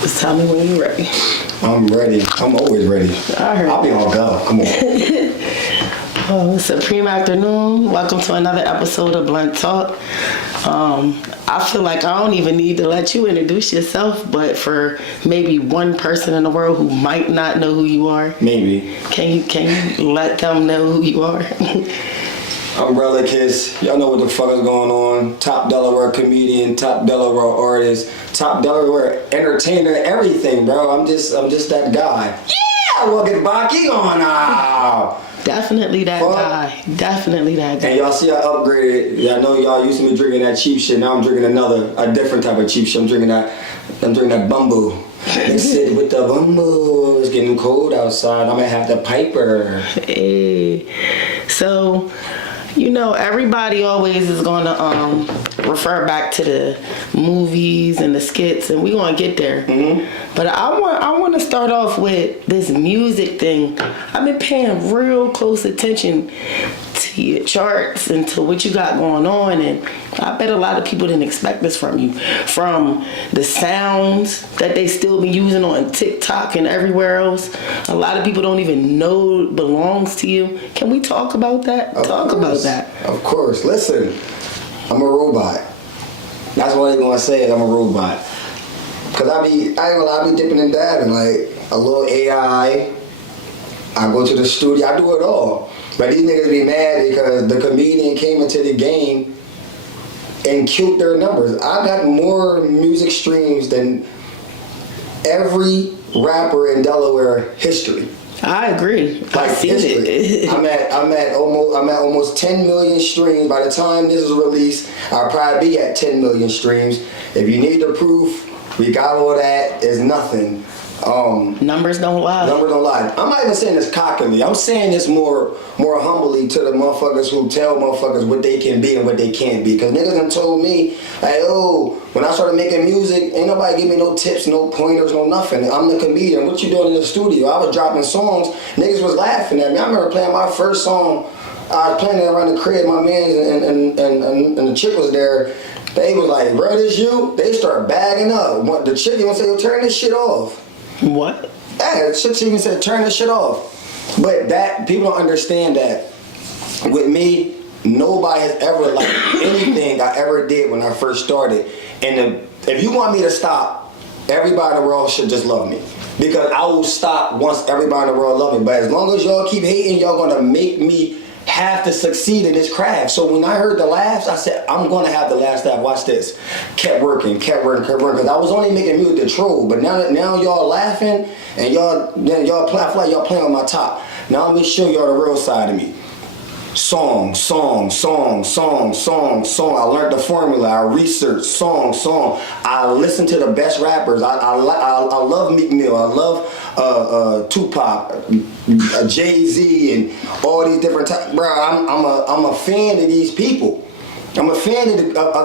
Just tell me when you're ready. I'm ready. I'm always ready. I heard. I'll be on go. Come on. Supreme afternoon. Welcome to another episode of Blunt Talk. I feel like I don't even need to let you introduce yourself, but for maybe one person in the world who might not know who you are, Maybe. Can you let them know who you are? I'm Rellikiss. Y'all know what the fuck is going on. Top Delaware comedian, top Delaware artist, top Delaware entertainer, everything, bro. I'm just that guy. Yeah, we'll get Baki on now. Definitely that guy. Definitely that guy. And y'all see I upgraded. Y'all know y'all used to be drinking that cheap shit. Now I'm drinking a different type of cheap shit. I'm drinking that bumbo. They sit with the bumbo. It's getting cold outside. I'm gonna have the piper. Hey. So, everybody always is gonna refer back to the movies and the skits, and we gonna get there. Mm-hmm. But I want to start off with this music thing. I've been paying real close attention to your charts and to what you got going on, and I bet a lot of people didn't expect this from you. From the sounds that they still be using on TikTok and everywhere else, a lot of people don't even know it belongs to you. Can we talk about that? Talk about that. Of course. Listen, I'm a robot. That's what they're gonna say is I'm a robot. Cause I be dipping and dabbing like a little AI. I go to the studio, I do it all. But these niggas be mad because the comedian came into the game and killed their numbers. I got more music streams than every rapper in Delaware history. I agree. Like I see it. I'm at almost 10 million streams. By the time this is released, I'll probably be at 10 million streams. If you need the proof, we got all that. It's nothing. Numbers don't lie. Numbers don't lie. I'm not even saying this cockily. I'm saying this more humbly to the motherfuckers who tell motherfuckers what they can be and what they can't be. Cause niggas done told me, like, oh, when I started making music, ain't nobody give me no tips, no pointers, no nothing. I'm the comedian. What you doing in the studio? I was dropping songs. Niggas was laughing at me. I remember playing my first song. I was playing it around the crib. My mans and the chick was there. They was like, bro, this you? They start bagging up. The chick even said, yo, turn this shit off. What? Yeah, the chick even said, turn this shit off. But that, people don't understand that with me, nobody has ever liked anything I ever did when I first started. And if you want me to stop, everybody in the world should just love me. Because I will stop once everybody in the world love me. But as long as y'all keep hating, y'all gonna make me have to succeed in this craft. So when I heard the laughs, I said, I'm gonna have the last laugh. Watch this. Kept working. Because I was only making music to troll. But now y'all laughing and y'all play, I feel like y'all playing on my top. Now let me show y'all the real side of me. Song. I learned the formula. I researched song. I listen to the best rappers. I love Meek Mill. I love Tupac, Jay-Z, and all these different types. Bro, I'm a fan of these people. I'm a fan of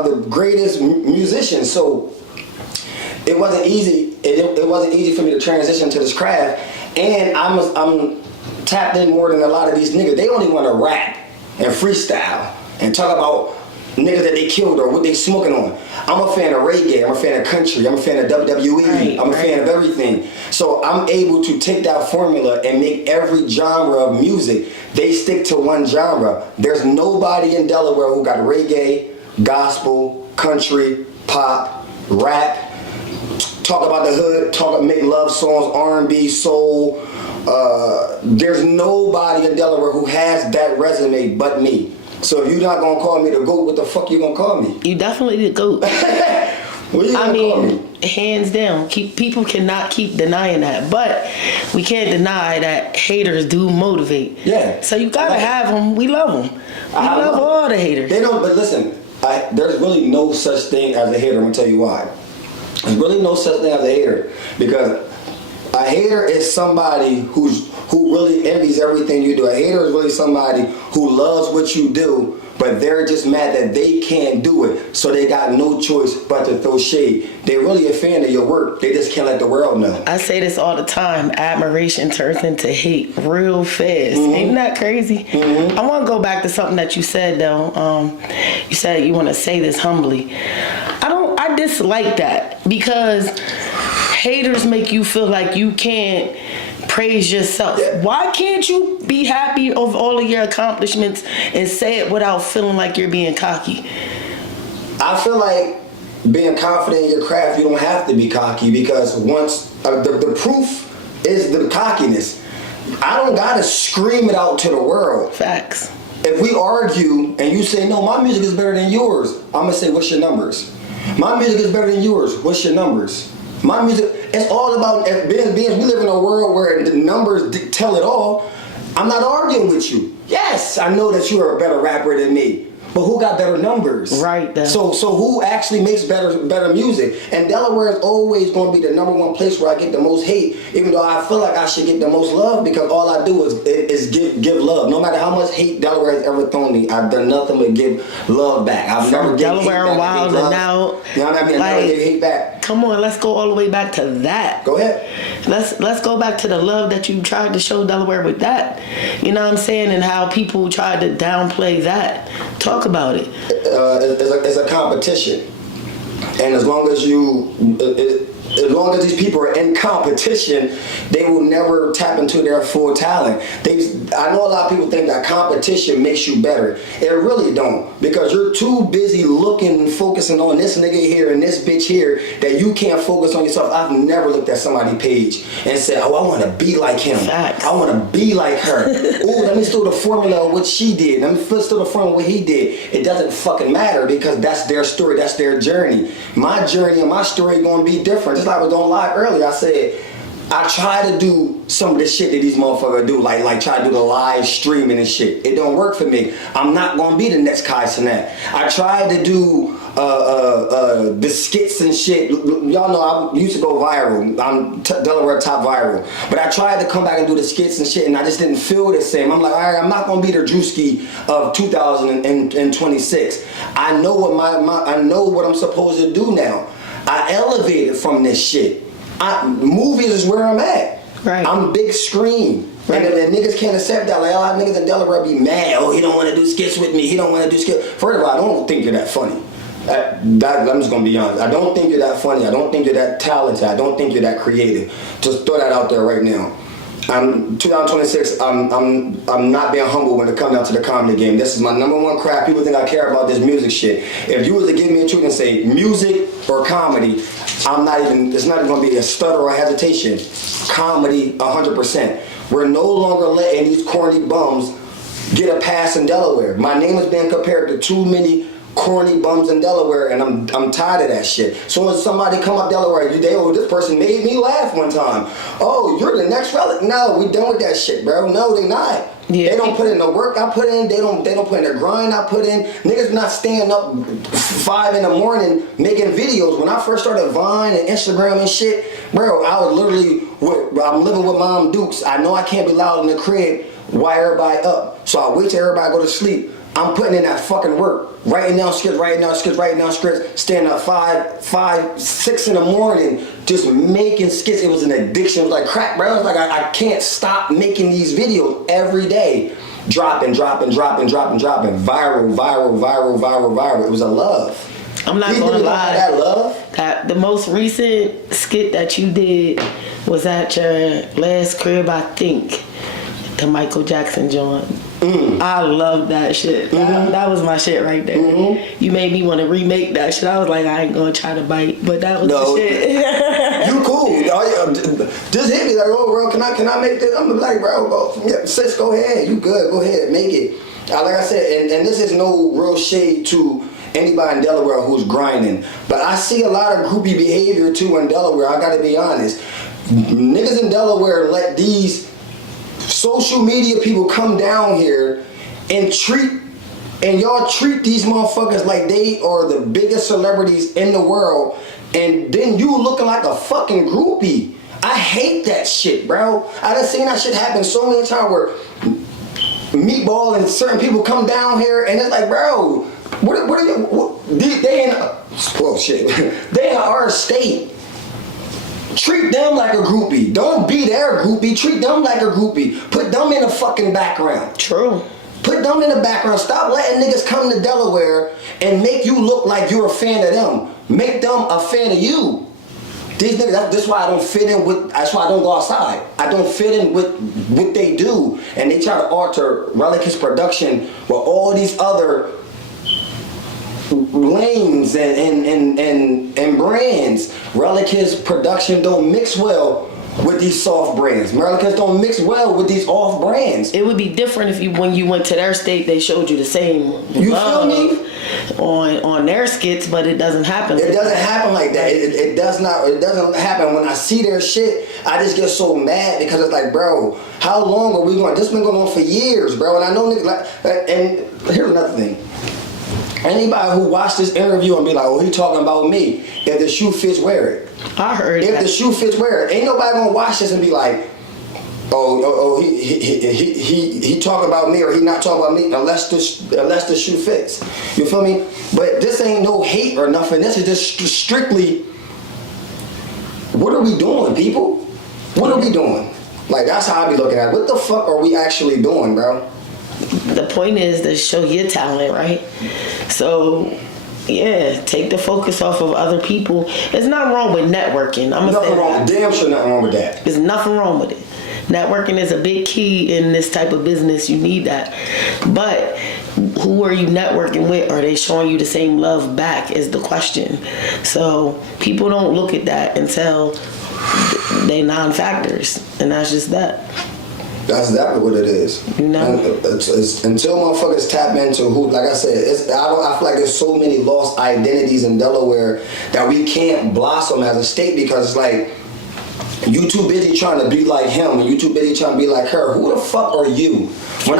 the greatest musicians. So it wasn't easy. It wasn't easy for me to transition to this craft. And I'm tapped in more than a lot of these niggas. They only want to rap and freestyle and talk about niggas that they killed or what they smoking on. I'm a fan of reggae, I'm a fan of country, I'm a fan of WWE, I'm a fan of everything. So I'm able to take that formula and make every genre of music. They stick to one genre. There's nobody in Delaware who got reggae, gospel, country, pop, rap, talk about the hood, make love songs, R&B, soul. There's nobody in Delaware who has that resume but me. So if you're not gonna call me the GOAT, what the fuck you gonna call me? You definitely the GOAT. What you gonna call me? Hands down. People cannot keep denying that, but we can't deny that haters do motivate. Yeah. So you gotta have them. We love them. We love all the haters. They don't. But listen, there's really no such thing as a hater. I'm gonna tell you why. There's really no such thing as a hater because a hater is somebody who really envies everything you do. A hater is really somebody who loves what you do, but they're just mad that they can't do it, so they got no choice but to throw shade. They're really a fan of your work. They just can't let the world know. I say this all the time. Admiration turns into hate real fast. Mm-hmm. Ain't that crazy? Mm-hmm. I want to go back to something that you said, though. You said you want to say this humbly. I dislike that because haters make you feel like you can't praise yourself. Yeah. Why can't you be happy of all of your accomplishments and say it without feeling like you're being cocky? I feel like being confident in your craft, you don't have to be cocky, because once the proof is the cockiness. I don't gotta scream it out to the world. Facts. If we argue and you say, no, my music is better than yours, I'm gonna say, what's your numbers? My music is better than yours, what's your numbers? My music, it's all about being, we live in a world where the numbers tell it all. I'm not arguing with you. Yes, I know that you're a better rapper than me. But who got better numbers? Right. So who actually makes better music? And Delaware is always going to be the number one place where I get the most hate, even though I feel like I should get the most love, because all I do is give love. No matter how much hate Delaware has ever thrown me, I've done nothing but give love back. I've never given hate Delaware back. Wild and now, you know what I mean? I never give hate back. Come on, let's go all the way back to that. Go ahead. Let's go back to the love that you tried to show Delaware with that. You know what I'm saying? And how people tried to downplay that. Talk about it. It's a competition, and as long as these people are in competition, they will never tap into their full talent. I know a lot of people think that competition makes you better. It really don't, because you're too busy looking and focusing on this nigga here and this bitch here that you can't focus on yourself. I've never looked at somebody's page and said, oh, I want to be like him. Facts. I want to be like her. Ooh, let me steal the formula of what she did. Let me steal the formula of what he did. It doesn't fucking matter, because that's their story. That's their journey. My journey and my story going to be different. Just like I was on live earlier, I said, I try to do some of the shit that these motherfuckers do, like try to do the live streaming and shit. It don't work for me. I'm not gonna be the next Kai Cenat. I tried to do the skits and shit. Y'all know I used to go viral. I'm Delaware top viral. But I tried to come back and do the skits and shit, and I just didn't feel the same. I'm like, all right, I'm not gonna be the Drewski of 2026. I know what I know what I'm supposed to do now. I elevated from this shit. Movies is where I'm at. Right. I'm big screen. Right. And if niggas can't accept that, like a lot of niggas in Delaware be mad. Oh, he don't want to do skits with me. He don't want to do skits. First of all, I don't think you're that funny. I'm just gonna be honest. I don't think you're that funny. I don't think you're that talented. I don't think you're that creative. Just throw that out there right now. 2026. I'm not being humble when it comes down to the comedy game. This is my number one craft. People think I care about this music shit. If you was to give me a truth and say music or comedy, I'm not even. It's not even gonna be a stutter or a hesitation. Comedy, 100%. We're no longer letting these corny bums get a pass in Delaware. My name is being compared to too many corny bums in Delaware, and I'm tired of that shit. So when somebody come up Delaware, this person made me laugh one time. Oh, you're the next relic? No, we done with that shit, bro. No, they not. Yeah. They don't put in the work I put in. They don't put in the grind I put in. Niggas not staying up 5 in the morning making videos. When I first started Vine and Instagram and shit, bro, I was literally I'm living with Mom Dukes. I know I can't be loud in the crib while everybody up. So I wait till everybody go to sleep. I'm putting in that fucking work. Writing down scripts, staying up 5, 6 in the morning, just making skits. It was an addiction. It was like crack, bro. It was like I can't stop making these videos every day. Dropping. Viral. It was a love. I'm not gonna lie. That love. That the most recent skit that you did was at your last crib, I think. The Michael Jackson joint. I love that shit. That was my shit right there. You made me want to remake that shit. I was like, I ain't gonna try to bite, but that was the shit. You cool. Just hit me like, oh, bro, can I make this? I'm like, bro, sis, go ahead. You good? Go ahead, make it. Like I said, and this is no real shade to anybody in Delaware who's grinding, but I see a lot of groupie behavior too in Delaware. I gotta be honest. Niggas in Delaware let these social media people come down here and y'all treat these motherfuckers like they are the biggest celebrities in the world, and then you looking like a fucking groupie. I hate that shit, bro. I done seen that shit happen so many times where Meatball and certain people come down here and it's like, bro, what are you? They in our state. Treat them like a groupie. Don't be their groupie. Treat them like a groupie. Put them in the fucking background. True. Put them in the background. Stop letting niggas come to Delaware and make you look like you're a fan of them. Make them a fan of you. These niggas, that's why I don't fit in with, that's why I don't go outside. I don't fit in with what they do. And they try to alter Rellikiss production with all these other lanes and brands. Rellikiss production don't mix well with these soft brands. Rellikiss don't mix well with these off brands. It would be different if when you went to their state, they showed you the same You feel me? on their skits, but it doesn't happen. It doesn't happen like that. It does not. It doesn't happen. When I see their shit, I just get so mad because it's like, bro, how long are we going? This been going on for years, bro. And I know niggas like. And here's another thing. Anybody who watched this interview and be like, oh, he talking about me. If the shoe fits, wear it. I heard If that. the shoe fits, wear it. Ain't nobody gonna watch this and be like, he talking about me or he not talking about me unless the shoe fits. You feel me? But this ain't no hate or nothing. This is just strictly, what are we doing, people? What are we doing? Like, that's how I be looking at it. What the fuck are we actually doing, bro? The point is to show your talent, right? So, yeah, take the focus off of other people. There's nothing wrong with networking. I'm gonna say Nothing wrong. that. Damn sure nothing wrong with that. There's nothing wrong with it. Networking is a big key in this type of business. You need that. But who are you networking with? Are they showing you the same love back is the question. So people don't look at that until they non-factors. And that's just that. That's exactly what it is. You know? And it's until motherfuckers tap into who, like I said, I feel like there's so many lost identities in Delaware that we can't blossom as a state because it's like, you too busy trying to be like him and you too busy trying to be like her. Who the fuck are you? When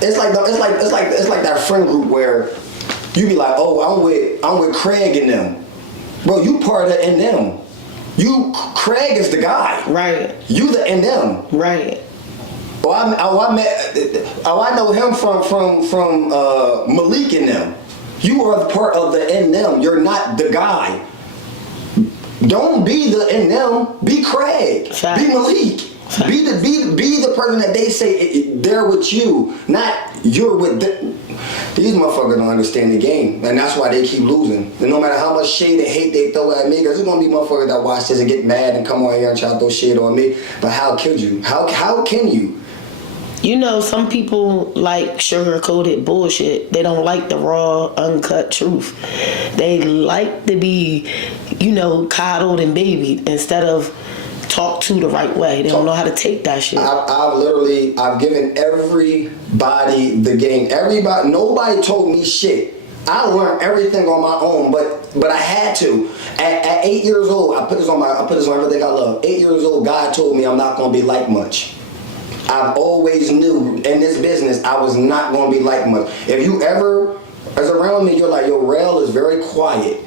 it's like that friend group where you be like, oh, I'm with Craig and them. Bro, you part of and them. Craig is the guy. Right. You the and them. Right. I know him from Malik and them. You are the part of the and them. You're not the guy. Don't be the and them. Be Craig. Facts. Be Malik. Facts. Be the person that they say they're with you, not you're with them. These motherfuckers don't understand the game, and that's why they keep losing. And no matter how much shade and hate they throw at me, because there's gonna be motherfuckers that watch this and get mad and come on here and try to throw shade on me. But how could you? How can you? You know, some people like sugar-coated bullshit. They don't like the raw, uncut truth. They like to be, coddled and babied instead of talked to the right way. They don't know how to take that shit. I've given everybody the game. Nobody told me shit. I learned everything on my own, but I had to. At 8 years old, I put this on everything I love. 8 years old, God told me I'm not gonna be liked much. I've always knew in this business I was not gonna be liked much. If you ever is around me, you're like, yo, Rel is very quiet.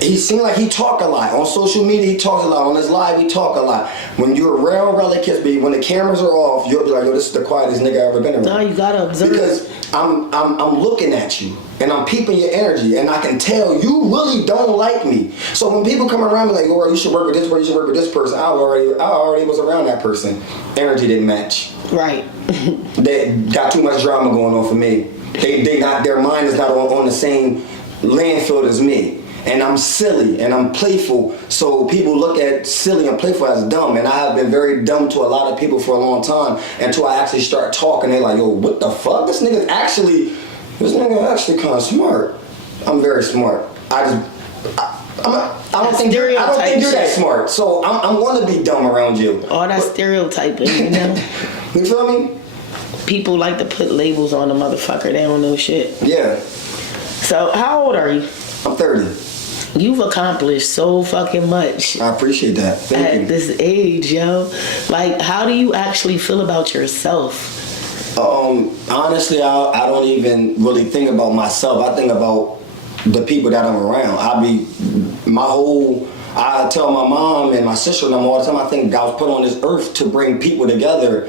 He seemed like he talk a lot. On social media, he talks a lot. On his live, he talk a lot. When you're around Rellikiss, when the cameras are off, you'll be like, yo, this is the quietest nigga I've ever been around. No, you gotta observe. Because I'm looking at you, and I'm peeping your energy, and I can tell you really don't like me. So when people come around me like, yo, you should work with this person, you should work with this person, I already was around that person. Energy didn't match. Right. They got too much drama going on for me. Their mind is not on the same landfill as me. And I'm silly and I'm playful, so people look at silly and playful as dumb. And I have been very dumb to a lot of people for a long time until I actually start talking. They're like, yo, what the fuck? This nigga actually kind of smart. I'm very smart. I don't think you're that smart. So I'm going to be dumb around you. All that stereotyping, You feel me? People like to put labels on a motherfucker. They don't know shit. Yeah. So how old are you? I'm 30. You've accomplished so fucking much. I appreciate that. Thank you. At this age, yo. Like, how do you actually feel about yourself? Honestly, I don't even really think about myself. I think about the people that I'm around. I tell my mom and my sister and them all the time, I think God was put on this earth to bring people together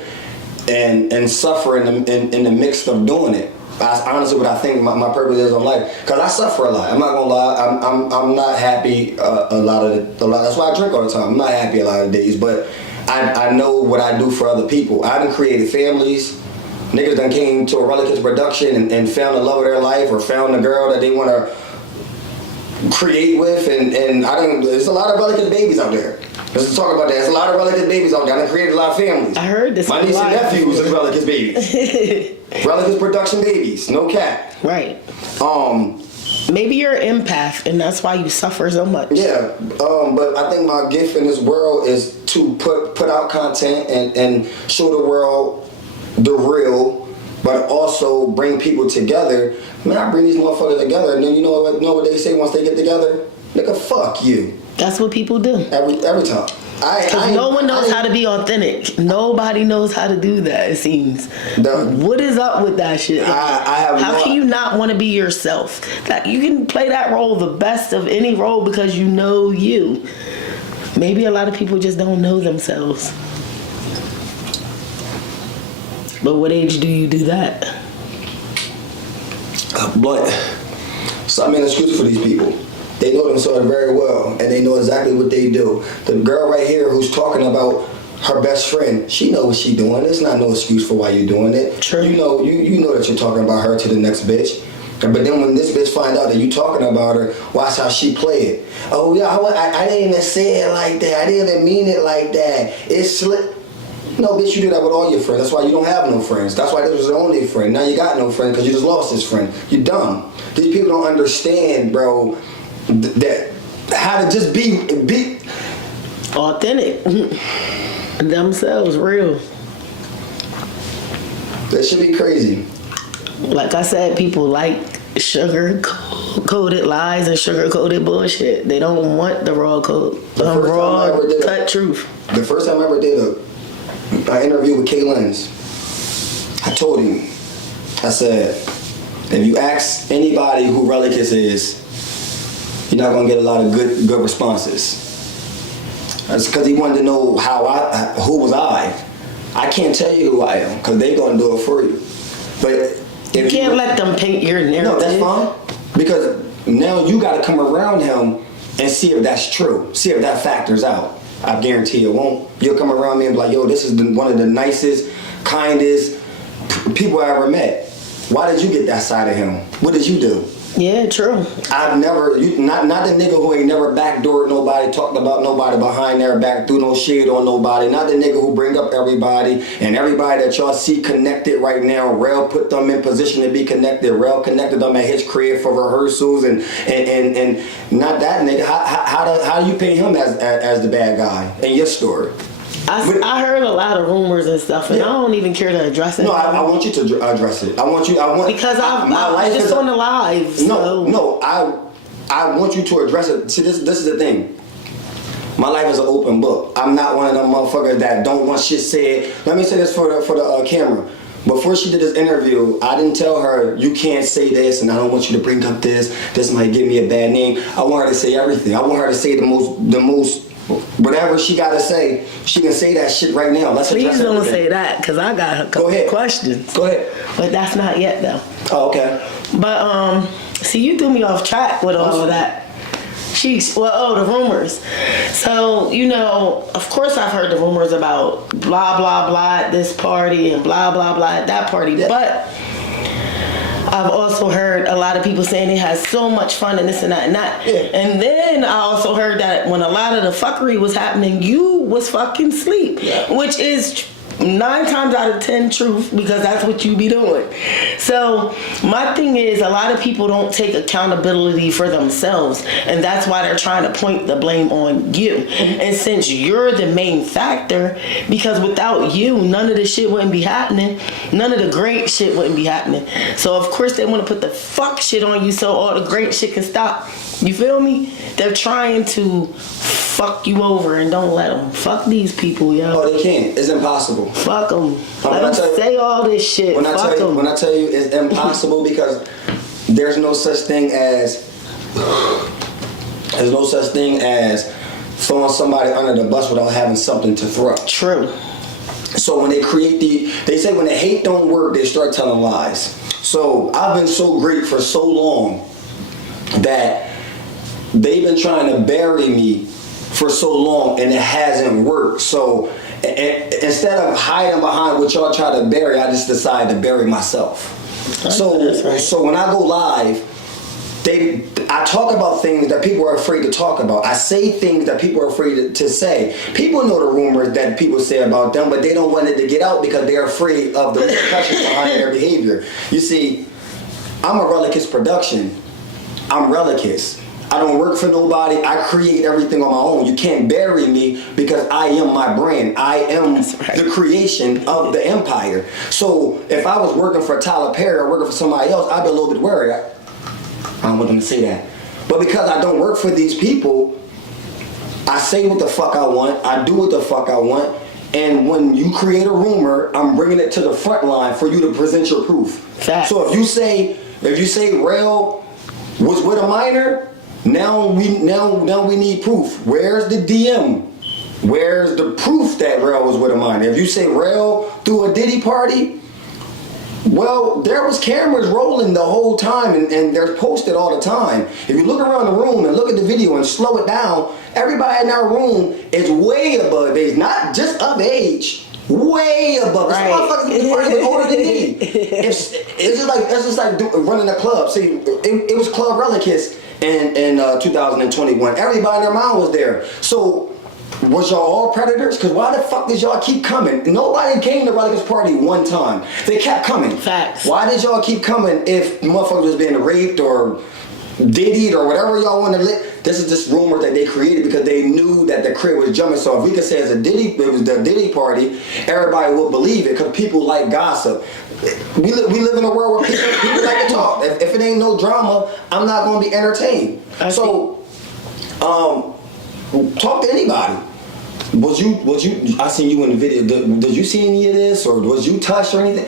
and suffer in the midst of doing it. That's honestly what I think my purpose is in life. Cause I suffer a lot. I'm not gonna lie. I'm not happy a lot. That's why I drink all the time. I'm not happy a lot of days, but I know what I do for other people. I done created families. Niggas done came to a Rellikiss production and found the love of their life or found the girl that they wanna create with, and I don't. There's a lot of Rellikiss babies out there. Let's talk about that. There's a lot of Rellikiss babies out there. I done created a lot of families. I heard this. My niece and nephews is Rellikiss babies. Rellikiss production babies. No cap. Right. Maybe you're an empath, and that's why you suffer so much. Yeah, but I think my gift in this world is to put out content and show the world the real, but also bring people together. Man, I bring these motherfuckers together, and then you know what they say once they get together? Nigga, fuck you. That's what people do. Every time. Because no one knows how to be authentic. Nobody knows how to do that, it seems. What is up with that shit? How can you not want to be yourself? That you can play that role the best of any role because you know you. Maybe a lot of people just don't know themselves. But what age do you do that? But so I'm an excuse for these people. They know themselves very well, and they know exactly what they do. The girl right here who's talking about her best friend, she knows what she doing. It's not no excuse for why you're doing it. True. You know that you're talking about her to the next bitch. But then when this bitch find out that you talking about her, watch how she play it. Oh yeah, I didn't even say it like that. I didn't even mean it like that. It's slick. No, bitch, you do that with all your friends. That's why you don't have no friends. That's why this was the only friend. Now you got no friend because you just lost this friend. You're dumb. These people don't understand, bro. That how to just be authentic themselves, real. That should be crazy. Like I said, people like sugar-coated lies and sugar-coated bullshit. They don't want the raw cut truth. The first time I ever did an interview with Kay Lenz, I told him, I said, if you ask anybody who Rellikiss is, you're not gonna get a lot of good responses. That's because he wanted to know who was I. I can't tell you who I am because they gonna do it for you. But you can't let them paint your narrative. No, that's fine. Because now you got to come around him and see if that's true. See if that factors out. I guarantee it won't. You'll come around me and be like, yo, this is one of the nicest, kindest people I ever met. Why did you get that side of him? What did you do? Yeah, true. I've never, not the nigga who ain't never backdoored nobody, talked about nobody behind their back, threw no shade on nobody. Not the nigga who bring up everybody and everybody that y'all see connected right now. Rel put them in position to be connected. Rel connected them at his crib for rehearsals and not that nigga. How do you paint him as the bad guy in your story? I heard a lot of rumors and stuff, and I don't even care to address it. No, I want you to address it. Because my life is on the live. So. No, I want you to address it. See, this is the thing. My life is an open book. I'm not one of them motherfuckers that don't want shit said. Let me say this for the camera. Before she did this interview, I didn't tell her, you can't say this, and I don't want you to bring up this. This might give me a bad name. I want her to say everything. I want her to say the most. Whatever she gotta say, she can say that shit right now. Please don't say that, because I got a couple questions. Go ahead. But that's not yet, though. Oh, okay. But, see, you threw me off track with all of that. The rumors. So, of course I've heard the rumors about blah, blah, blah at this party and blah, blah, blah at that party. Yeah. But I've also heard a lot of people saying they had so much fun and this and that and that. Yeah. And then I also heard that when a lot of the fuckery was happening, you was fucking sleep. Yeah. Which is 9 times out of 10 truth, because that's what you be doing. So my thing is, a lot of people don't take accountability for themselves, and that's why they're trying to point the blame on you. And since you're the main factor, because without you, none of the shit wouldn't be happening. None of the great shit wouldn't be happening. So of course they want to put the fuck shit on you so all the great shit can stop. You feel me? They're trying to fuck you over, and don't let them. Fuck these people, yo. Oh, they can't. It's impossible. Fuck them. Let them say all this shit. When I tell you it's impossible, because there's no such thing as throwing somebody under the bus without having something to throw. True. So when they they say when the hate don't work, they start telling lies. So I've been so great for so long that they've been trying to bury me for so long, and it hasn't worked. So instead of hiding behind what y'all try to bury, I just decided to bury myself. So when I go live, I talk about things that people are afraid to talk about. I say things that people are afraid to say. People know the rumors that people say about them, but they don't want it to get out because they're afraid of the repercussions behind their behavior. You see, I'm a Rellikiss production. I'm Rellikiss. I don't work for nobody. I create everything on my own. You can't bury me because I am my brand. I am the creation of the empire. So if I was working for Tyler Perry or working for somebody else, I'd be a little bit worried. I don't want them to say that. But because I don't work for these people, I say what the fuck I want. I do what the fuck I want. And when you create a rumor, I'm bringing it to the front line for you to present your proof. Fact. So if you say Rel was with a minor, now we need proof. Where's the DM? Where's the proof that Rel was with a minor? If you say Rel threw a Diddy party, well, there was cameras rolling the whole time and they're posted all the time. If you look around the room and look at the video and slow it down, everybody in our room is way above age, not just of age, way above. Right. This motherfucker is older than me. It's just like running a club. See, it was Club Rellikiss in 2021. Everybody in their mind was there. So was y'all all predators? Because why the fuck did y'all keep coming? Nobody came to Rellikiss party one time. They kept coming. Facts. Why did y'all keep coming if motherfuckers was being raped or diddied or whatever y'all want to live? This is just rumors that they created because they knew that the crib was jumping. So if we could say it was the Diddy party, everybody will believe it because people like gossip. We live in a world where people like to talk. If it ain't no drama, I'm not going to be entertained. Talk to anybody. Was you? I seen you in the video. Did you see any of this, or was you touched or anything?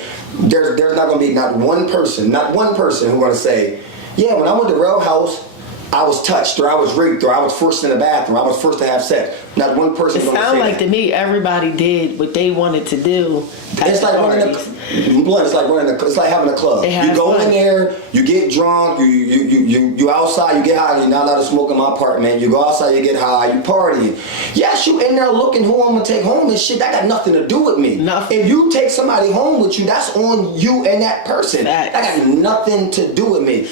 There's not gonna be not one person who's gonna say, yeah, when I went to Rel house, I was touched, or I was raped, or I was forced in the bathroom, I was forced to have sex. Not one person. It sounds like to me everybody did what they wanted to do. It's like running it's like having a club. You go in there, you get drunk, you outside, you get high. You're not allowed to smoke in my apartment. You go outside, you get high, you partying. Yes, you in there looking who I'm gonna take home and shit. That got nothing to do with me. Nothing. If you take somebody home with you, that's on you and that person. That got nothing to do with me.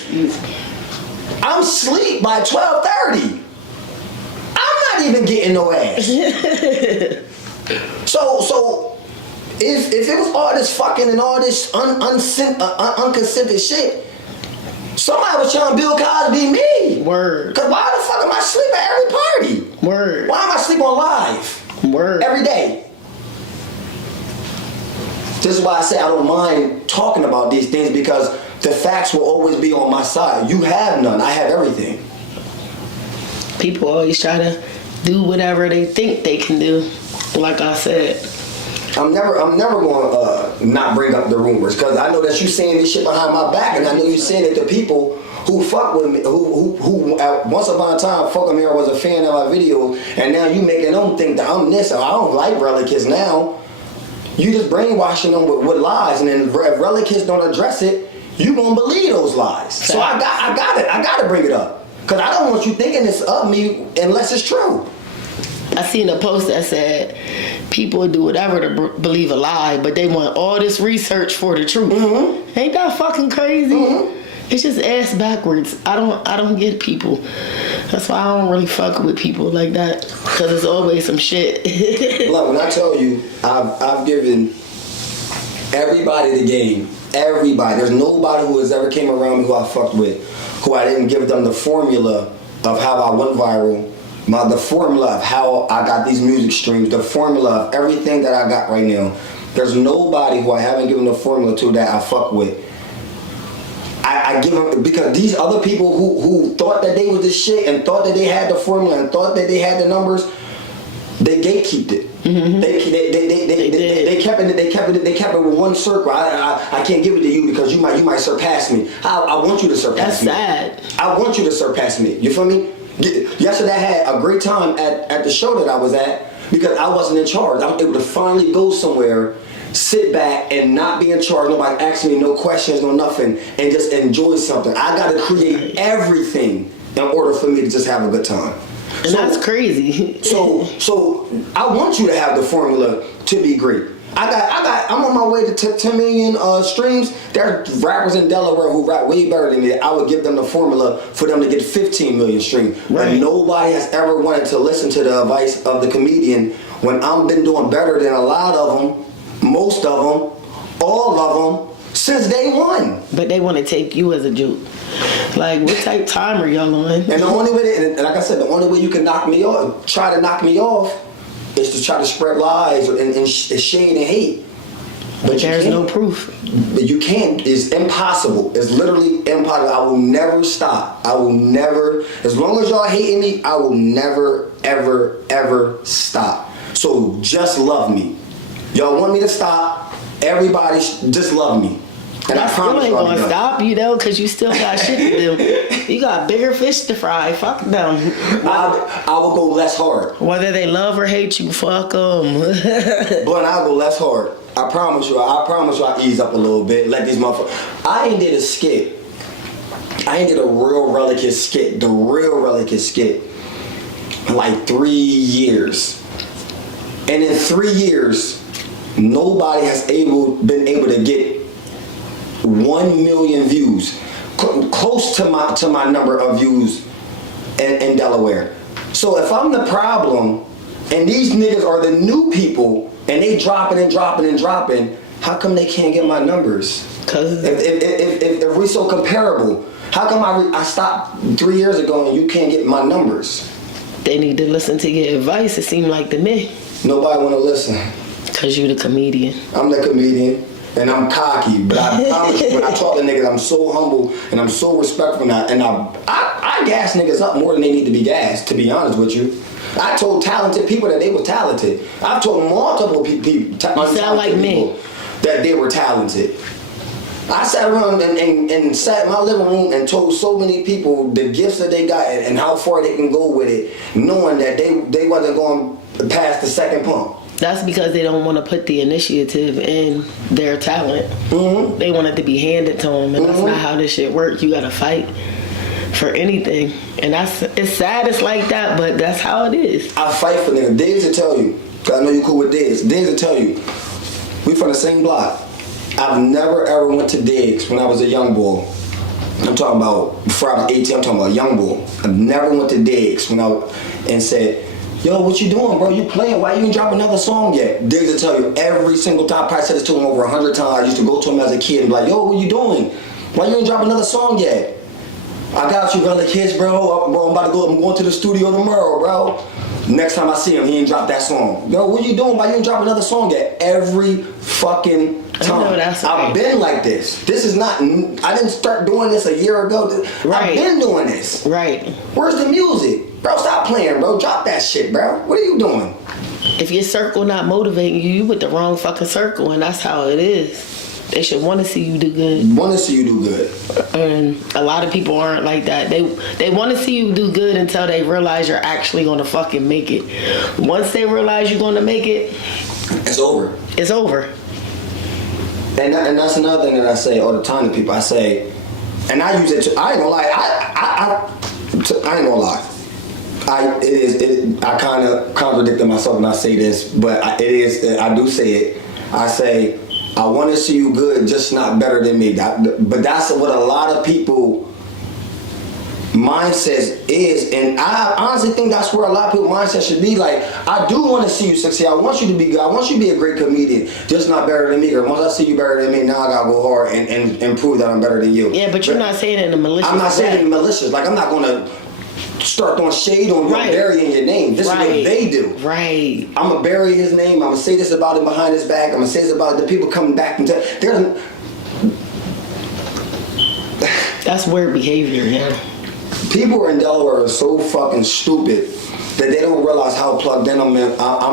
I'm asleep by 12:30. I'm not even getting no ass. So if it was all this fucking and all this unconsented shit, somebody was trying to Bill Cosby me. Word. Cause why the fuck am I asleep at every party? Word. Why am I asleep on live? Word. Every day. This is why I say I don't mind talking about these things because the facts will always be on my side. You have none. I have everything. People always try to do whatever they think they can do. Like I said, I'm never going to not bring up the rumors because I know that you saying this shit behind my back, and I know you saying it to people who fuck with me, who at once upon a time fuck with me or was a fan of my videos, and now you making them think that I'm this. I don't like Rellikiss now. You just brainwashing them with lies, and then if Rellikiss don't address it, you gonna believe those lies. So I got to bring it up because I don't want you thinking this of me unless it's true. I seen a post that said people do whatever to believe a lie, but they want all this research for the truth. Mm-hmm. Ain't that fucking crazy? Mm-hmm. It's just ass backwards. I don't get people. That's why I don't really fuck with people like that because it's always some shit. Look, when I tell you, I've given everybody the game. Everybody. There's nobody who has ever came around me who I fucked with, who I didn't give them the formula of how I went viral. The formula of how I got these music streams, the formula of everything that I got right now. There's nobody who I haven't given the formula to that I fuck with. I give them, because these other people who thought that they was the shit and thought that they had the formula and thought that they had the numbers, they gatekeeped it. Mm-hmm. They kept it with one circle. I can't give it to you because you might surpass me. I want you to surpass me. That's sad. I want you to surpass me. You feel me? Yesterday I had a great time at the show that I was at because I wasn't in charge. I was able to finally go somewhere, sit back and not be in charge. Nobody asking me no questions, no nothing, and just enjoy something. I got to create everything in order for me to just have a good time. And that's crazy. So I want you to have the formula to be great. I'm on my way to 10 million streams. There are rappers in Delaware who rap way better than me. I would give them the formula for them to get 15 million streams. Right. And nobody has ever wanted to listen to the advice of the comedian when I've been doing better than a lot of them, most of them, all of them, since day one. But they want to take you as a joke. Like, what type time are y'all on? And the only way, and like I said, the only way you can knock me off, try to knock me off, is to try to spread lies and shade and hate. But there's no proof. But you can't. It's impossible. It's literally impossible. I will never stop. I will never, as long as y'all hating me, I will never, ever, ever stop. So just love me. Y'all want me to stop? Everybody just love me. And I promise you ain't y'all gonna stop, you know, because you still got shit to do. You got bigger fish to fry. Fuck them. I will go less hard. Whether they love or hate you, fuck them. But I'll go less hard. I promise you. I'll ease up a little bit. Let these motherfuckers. I ain't did a skit. I ain't did a real Rellikiss skit. The real Rellikiss skit. In like 3 years. And in 3 years, nobody has been able to get 1 million views, close to my number of views in Delaware. So if I'm the problem, and these niggas are the new people, and they dropping and dropping and dropping, how come they can't get my numbers? Cause if we so comparable, how come I stopped 3 years ago and you can't get my numbers? They need to listen to your advice. It seemed like to me. Nobody want to listen. Cause you the comedian. I'm the comedian. And I'm cocky, but I promise you, when I talk to niggas, I'm so humble and I'm so respectful. And I gas niggas up more than they need to be gassed, to be honest with you. I told talented people that they were talented. I've told multiple people, you sound like me, that they were talented. I sat around and sat in my living room and told so many people the gifts that they got and how far they can go with it, knowing that they wasn't going past the second pump. That's because they don't want to put the initiative in their talent. Mm-hmm. They want it to be handed to them, and that's not how this shit works. You gotta fight for anything, and it's sad it's like that, but that's how it is. I fight for them. Diggs will tell you. 'Cause I know you cool with Diggs. Diggs will tell you. We from the same block. I've never ever went to Diggs when I was a young boy. I'm talking about before I was 18. I'm talking about a young boy. I've never went to Diggs and said, yo, what you doing, bro? You playing? Why you ain't drop another song yet? Diggs will tell you every single time. I probably said this to him over 100 times. I used to go to him as a kid and be like, yo, what you doing? Why you ain't drop another song yet? I got you, Rellikiss, bro. I'm going to the studio tomorrow, bro. Next time I see him, he ain't dropped that song. Yo, what you doing? Why you ain't drop another song yet? Every fucking time. I know, that's right. I've been like this. This is not, I didn't start doing this a year ago. Right. I've been doing this. Right. Where's the music? Bro, stop playing, bro. Drop that shit, bro. What are you doing? If your circle not motivating you, you with the wrong fucking circle, and that's how it is. They should want to see you do good. Want to see you do good. And a lot of people aren't like that. They want to see you do good until they realize you're actually going to fucking make it. Once they realize you're going to make it, it's over. It's over. And that's another thing that I say all the time to people. I say, and I use it to, I ain't gonna lie. I ain't gonna lie. I kind of contradicted myself when I say this, but I do say it. I say, I want to see you good, just not better than me. But that's what a lot of people mindset is, and I honestly think that's where a lot of people mindset should be. Like, I do want to see you succeed. I want you to be good. I want you to be a great comedian, just not better than me. Because once I see you better than me, now I gotta go hard and prove that I'm better than you. Yeah, but you're not saying it in a malicious way. I'm not saying it in malicious. Like, I'm not gonna start throwing shade on you, burying your name. This is what they do. Right. I'm gonna bury his name. I'm gonna say this about him behind his back. I'm gonna say this about the people coming back and that's weird behavior, yeah. People in Delaware are so fucking stupid that they don't realize how plugged in I'm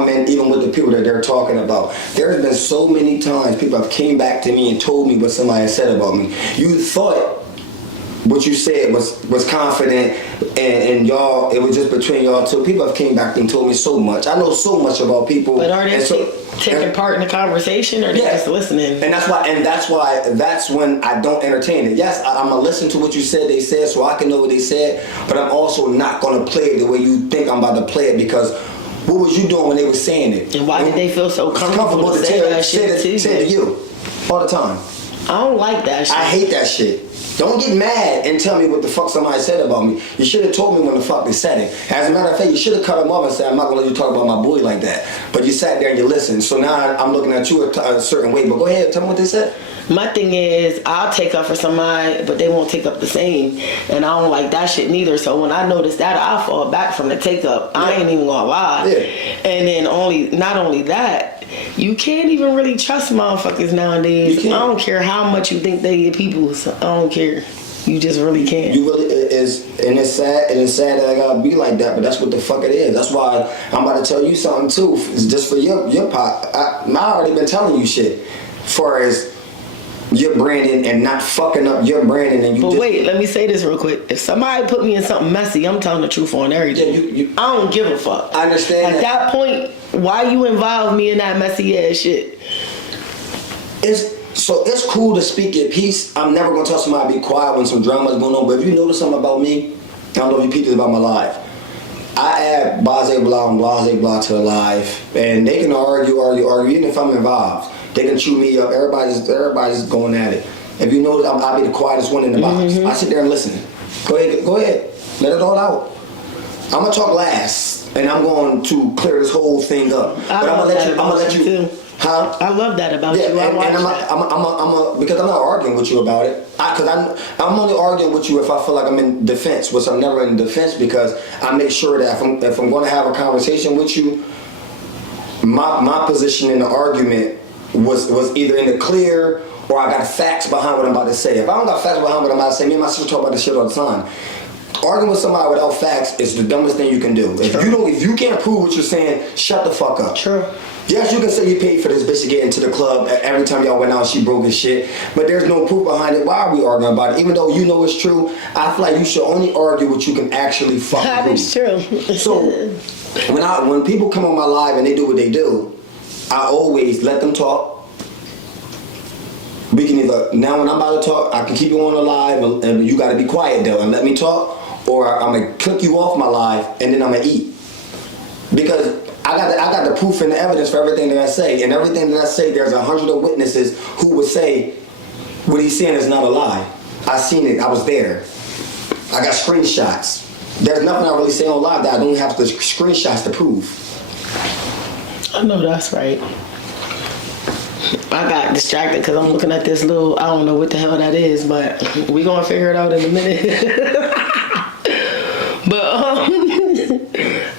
in, even with the people that they're talking about. There's been so many times people have came back to me and told me what somebody said about me. You thought what you said was confident and y'all, it was just between y'all two. People have came back and told me so much. I know so much about people. But are they taking part in the conversation, or are they just listening? And that's when I don't entertain it. Yes, I'm gonna listen to what you said they said so I can know what they said, but I'm also not gonna play it the way you think I'm about to play it, because What was you doing when they were saying it? And why did they feel so comfortable to say that shit to you? Say to you all the time. I don't like that shit. I hate that shit. Don't get mad and tell me what the fuck somebody said about me. You should have told me when the fuck they said it. As a matter of fact, you should have cut them off and said, I'm not going to let you talk about my boy like that. But you sat there and you listened. So now I'm looking at you a certain way. But go ahead, tell me what they said. My thing is, I'll take up for somebody, but they won't take up the same. And I don't like that shit neither. So when I notice that, I'll fall back from the take up. I ain't even gonna lie. Yeah. And then not only that, you can't even really trust motherfuckers nowadays. I don't care how much you think they get people. So I don't care. You just really can't. You really is, and it's sad that I gotta be like that, but that's what the fuck it is. That's why I'm about to tell you something too. It's just for your part. I already been telling you shit, as far as your branding and not fucking up your branding. And you. But wait, let me say this real quick. If somebody put me in something messy, I'm telling the truth on everything. Yeah, I don't give a fuck. I understand. At that point, why you involve me in that messy ass shit? It's cool to speak your piece. I'm never gonna tell somebody to be quiet when some drama is going on. But if you notice something about me, I don't know if you peeped it about my life. I add blase blah and blase blah to the live, and they can argue. Even if I'm involved, they can chew me up. Everybody's going at it. If you notice, I'll be the quietest one in the box. I sit there and listen. Go ahead, let it all out. I'm gonna talk last, and I'm going to clear this whole thing up. But I'm gonna let you. Too. Huh? I love that about you. Because I'm not arguing with you about it. I'm only arguing with you if I feel like I'm in defense, which I'm never in defense, because I make sure that if I'm going to have a conversation with you, my position in the argument was either in the clear or I got facts behind what I'm about to say. If I don't got facts behind what I'm about to say, me and my sister talk about this shit all the time. Arguing with somebody without facts is the dumbest thing you can do. If you can't prove what you're saying, shut the fuck up. True. Yes, you can say you paid for this bitch to get into the club. Every time y'all went out, she broke his shit. But there's no proof behind it. Why are we arguing about it? Even though you know it's true, I feel like you should only argue what you can actually fucking That prove. is true. So when people come on my live and they do what they do, I always let them talk. We can now when I'm about to talk, I can keep you on the live, and you got to be quiet though and let me talk, or I'm gonna click you off my live and then I'm gonna eat, because I got the proof and the evidence for everything that I say, and everything that I say, there's 100 witnesses who would say what he's saying is not a lie. I seen it. I was there. I got screenshots. There's nothing I really say on live that I don't have the screenshots to prove. I know that's right. I got distracted because I'm looking at this little, I don't know what the hell that is, but we gonna figure it out in a minute. But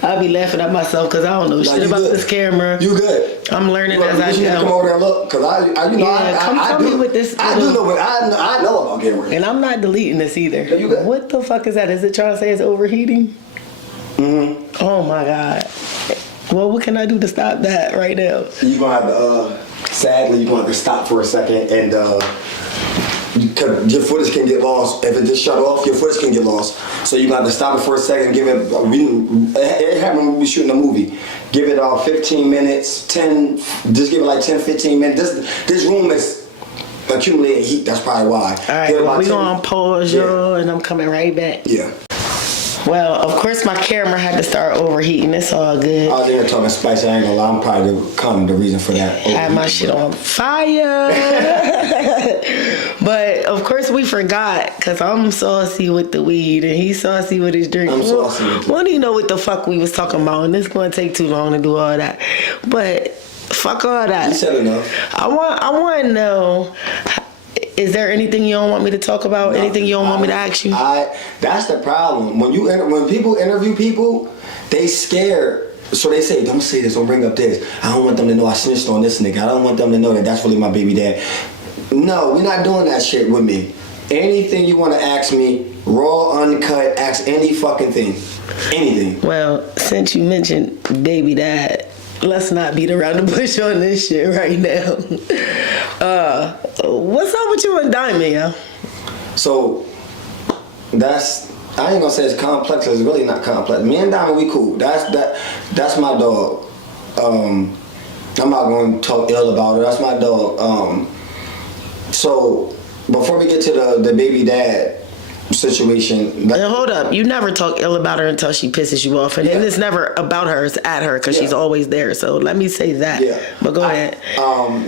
I'll be laughing at myself because I don't know shit about this camera. You good? I'm learning as I go. Come over there and look, because I do. With this. I do know, but I know about cameras. And I'm not deleting this either. You good? What the fuck is that? Is it trying to say it's overheating? Mm-hmm. Oh my god. Well, what can I do to stop that right now? You're gonna have to. Sadly, you're gonna have to stop for a second and. Your footage can get lost. If it just shut off, your footage can get lost. So you got to stop it for a second. Give it. It happened when we shooting a movie. Give it 15 minutes, 10. Just give it like 10, 15 minutes. This room is accumulating heat. That's probably why. All right, well, we gonna pause y'all, and I'm coming right back. Yeah. Well, of course, my camera had to start overheating. It's all good. I was there talking spicy. I ain't gonna lie. I'm probably the reason for that. I had my shit on fire. But, of course, we forgot, because I'm saucy with the weed, and he's saucy with his drink. I'm saucy. Well, do you know what the fuck we was talking about, and it's going to take too long to do all that. But, fuck all that. You said enough. I want to know... Is there anything you don't want me to talk about? No, anything you don't want me to ask you? That's the problem. When people interview people, they scared. So they say, don't say this, don't bring up this. I don't want them to know I snitched on this nigga. I don't want them to know that that's really my baby dad. No, we're not doing that shit with me. Anything you want to ask me, raw, uncut, ask any fucking thing. Anything. Well, since you mentioned baby dad, let's not beat around the bush on this shit right now. What's up with you and Diamond, yo? So, I ain't gonna say it's complex, it's really not complex. Me and Diamond, we cool. That's my dog. I'm not gonna talk ill about her, that's my dog. So, before we get to the baby dad situation. Now, hold up. You never talk ill about her until she pisses you off. And then it's never about her, it's at her because she's always there. So let me say that. Yeah. But go ahead.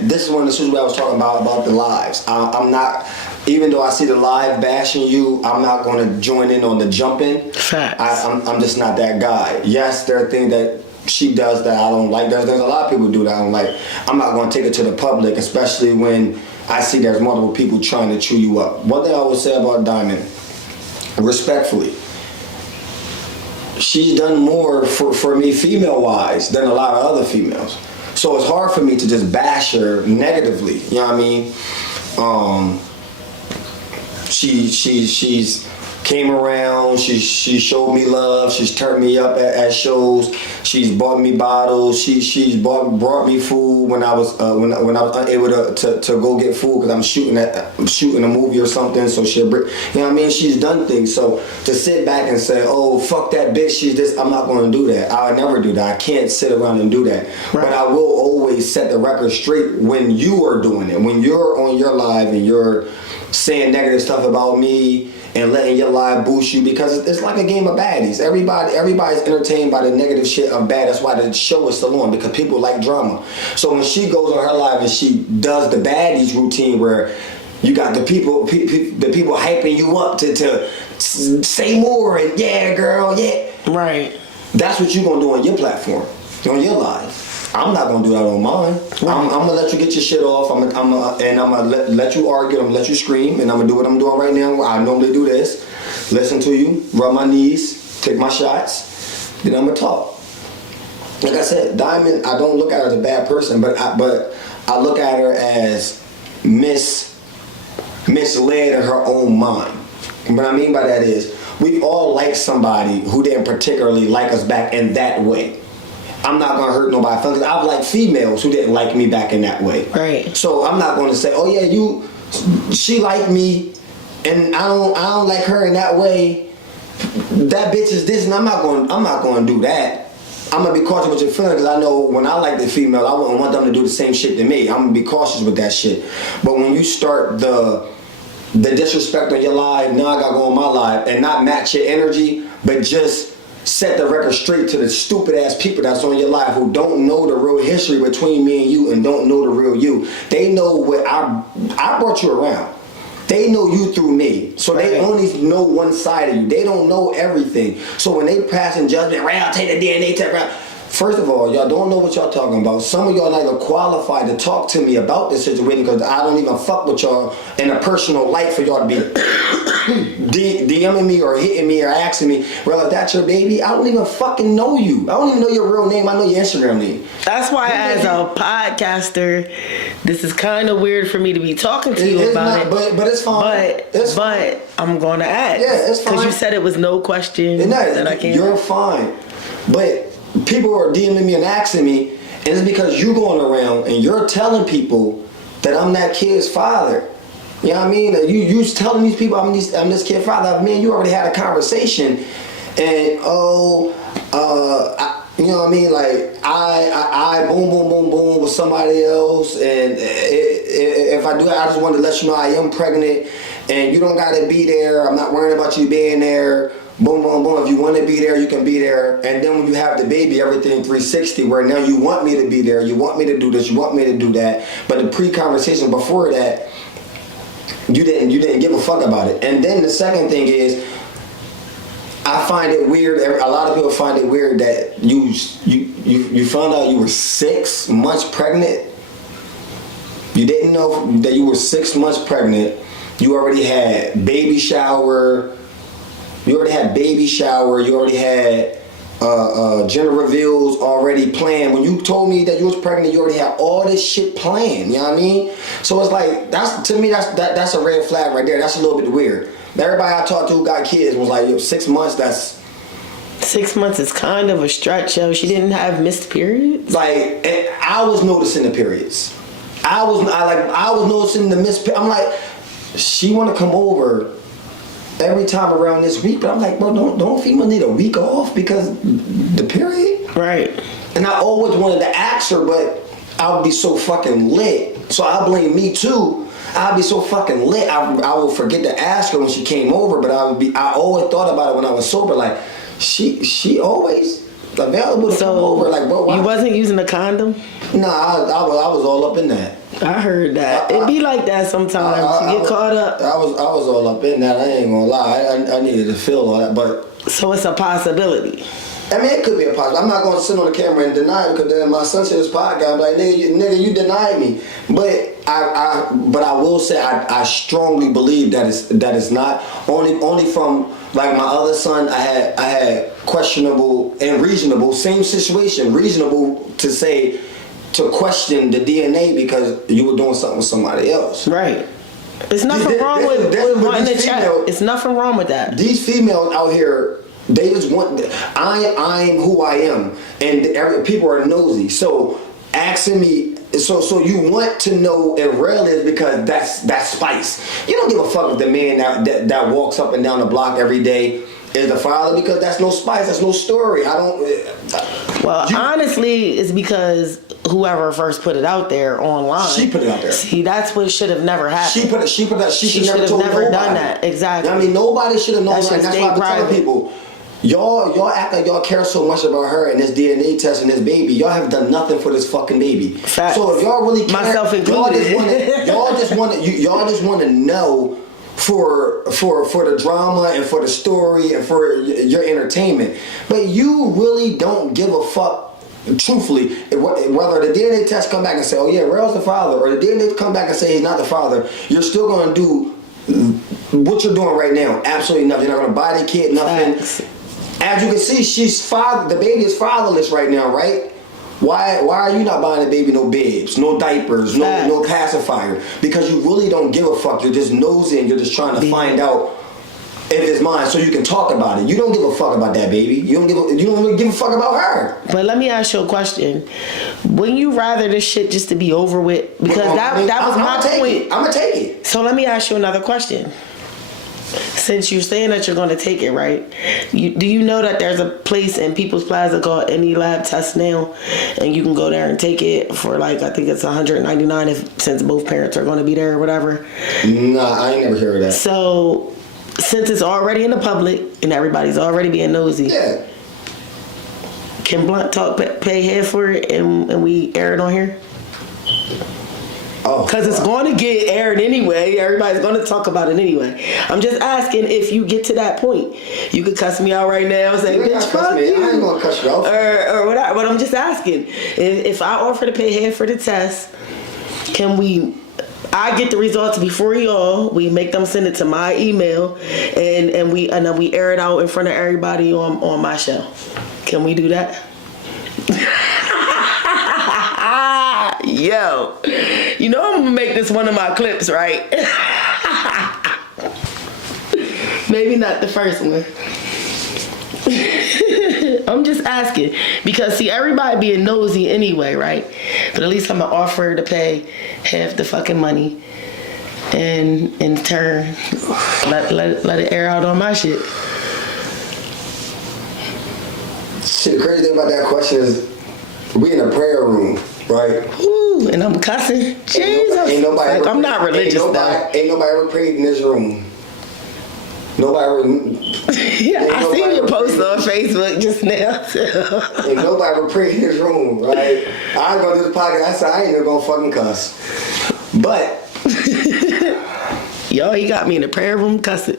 This is one of the situations I was talking about the lives. I'm not, even though I see the live bashing you, I'm not going to join in on the jumping. Facts. I'm just not that guy. Yes, there are things that she does that I don't like. There's a lot of people do that I don't like. I'm not going to take it to the public, especially when I see there's multiple people trying to chew you up. One thing I would say about Diamond, respectfully, she's done more for me female-wise than a lot of other females. So it's hard for me to just bash her negatively. You know what I mean? She's came around. She showed me love. She's turned me up at shows. She's bought me bottles. She's brought me food when I was unable to go get food because I'm shooting a movie or something. So you know what I mean? She's done things. So to sit back and say, oh fuck that bitch, she's this, I'm not going to do that. I'll never do that. I can't sit around and do that. Right. But I will always set the record straight when you are doing it. When you're on your live and you're saying negative stuff about me and letting your live boost you, because it's like a game of baddies. Everybody's entertained by the negative shit of bad. That's why the show is still on, because people like drama. So when she goes on her live and she does the baddies routine where you got the people hyping you up to say more and yeah girl, yeah. Right. That's what you're gonna do on your platform, on your live. I'm not gonna do that on mine. Right. I'm gonna let you get your shit off. I'm gonna let you argue. I'm gonna let you scream, and I'm gonna do what I'm doing right now. I normally do this: listen to you, rub my knees, take my shots, then I'm gonna talk. Like I said, Diamond, I don't look at her as a bad person, but I look at her as misled in her own mind. What I mean by that is, we've all liked somebody who didn't particularly like us back in that way. I'm not gonna hurt nobody's feelings. I've liked females who didn't like me back in that way. Right. So I'm not gonna say, oh yeah, she liked me, and I don't like her in that way. That bitch is this, and I'm not gonna do that. I'm gonna be cautious with your feelings, because I know when I like the female, I wouldn't want them to do the same shit to me. I'm gonna be cautious with that shit. But when you start the disrespect on your live, now I gotta go on my live and not match your energy, but just set the record straight to the stupid ass people that's on your live who don't know the real history between me and you and don't know the real you. They know what I brought you around. They know you through me. So they only know one side of you. They don't know everything. So when they pass in judgment, I'll take the DNA test. First of all, y'all don't know what y'all talking about. Some of y'all not even qualified to talk to me about this situation, because I don't even fuck with y'all in a personal life for y'all to be DMing me or hitting me or asking me, well, if that's your baby, I don't even fucking know you. I don't even know your real name. I know your Instagram name. That's why as a podcaster, this is kind of weird for me to be talking to you about it. But it's fine. But I'm going to ask. Yeah, it's fine. Because you said it was no question that I can't. You're fine. But people are DMing me and asking me, and it's because you're going around and you're telling people that I'm that kid's father. You know what I mean? You telling these people I'm this kid's father. Man, you already had a conversation, and you know what I mean? Like I boom boom boom boom with somebody else, and if I do that, I just want to let you know I am pregnant, and you don't gotta be there. I'm not worrying about you being there. Boom, boom, boom. If you want to be there, you can be there. And then when you have the baby, everything 360, where now you want me to be there, you want me to do this, you want me to do that. But the pre-conversation before that, you didn't give a fuck about it. And then the second thing is, I find it weird. A lot of people find it weird that you found out you were 6 months pregnant. You didn't know that you were 6 months pregnant. You already had baby shower. You already had gender reveals already planned. When you told me that you was pregnant, you already had all this shit planned. You know what I mean? So it's like, that's a red flag right there. That's a little bit weird. Everybody I talked to who got kids was like, 6 months, 6 months is kind of a stretch, yo. She didn't have missed periods? Like, I was noticing the periods. I was noticing the missed periods. I'm like, she want to come over every time around this week, but I'm like, bro, don't female need a week off because the period? Right. And I always wanted to ask her, but I would be so fucking lit. So I blame me too, I'd be so fucking lit. I would forget to ask her when she came over, but I always thought about it when I was sober. Like, she always available to come over. Like, bro, why? You wasn't using a condom? Nah, I was all up in that. I heard that. It be like that sometimes. You get caught up. I was all up in that. I ain't gonna lie. I needed to feel all that, but so it's a possibility. I mean, it could be a possibility. I'm not gonna sit on the camera and deny it because then my son said this podcast, I'm like, nigga, you denied me. But I will say I strongly believe that it's not only from like my other son. I had questionable and reasonable, same situation, reasonable to question the DNA because you were doing something with somebody else. Right. It's nothing wrong with wanting to check. It's nothing wrong with that. These females out here, they just want. I'm who I am, and people are nosy. So asking me, so you want to know if real is because that's spice. You don't give a fuck if the man that walks up and down the block every day is the father because that's no spice. That's no story. I don't. Well, honestly, it's because whoever first put it out there online. She put it out there. See, that's what should have never happened. She should have never told never nobody. Done that. Exactly. I mean, nobody should have known that. That's why I'm private. telling people, y'all act like y'all care so much about her and this DNA test and this baby. Y'all have done nothing for this fucking baby. Facts. So if y'all really care, myself included, y'all just want to know for the drama and for the story and for your entertainment. But you really don't give a fuck. Truthfully, whether the DNA test come back and say, oh yeah, Rel's the father, or the DNA come back and say he's not the father, you're still going to do what you're doing right now. Absolutely nothing. You're not going to buy the kid nothing. Facts. As you can see, the baby is fatherless right now, right? Why are you not buying the baby no bibs, no diapers, no pacifier? Because you really don't give a fuck. You're just nosy and you're just trying to find out if it's mine so you can talk about it. You don't give a fuck about that baby. You don't really give a fuck about her. But let me ask you a question. Wouldn't you rather this shit just to be over with? Because that was my point. I'm gonna take it. So let me ask you another question. Since you're saying that you're going to take it, right? Do you know that there's a place in People's Plaza called Any Lab Test now, and you can go there and take it for like I think it's $199 since both parents are going to be there or whatever. Nah, I ain't never heard of that. So since it's already in the public and everybody's already being nosy, yeah. Can Blunt Talk pay head for it and we air it on here? Because it's going to get aired anyway. Everybody's going to talk about it anyway. I'm just asking if you get to that point. You could cuss me out right now and say, bitch, fuck you. I ain't going to cuss you out. Or whatever. But I'm just asking. If I offer to pay head for the test, I get the results before y'all. We make them send it to my email, and then we air it out in front of everybody on my show. Can we do that? Yo, you know I'm gonna make this one of my clips, right? Maybe not the first one. I'm just asking because see everybody being nosy anyway, right? But at least I'm gonna offer to pay half the fucking money, and in turn let it air out on my shit. Shit, the crazy thing about that question is we in a prayer room, right? Ooh, and I'm cussing. Jesus, I'm not religious though. Ain't nobody ever prayed in this room. Nobody ever. Yeah, I seen your post on Facebook just now. Ain't nobody ever prayed in this room, right? I go to this podcast. I said I ain't never gonna fucking cuss, but yo, he got me in the prayer room cussing.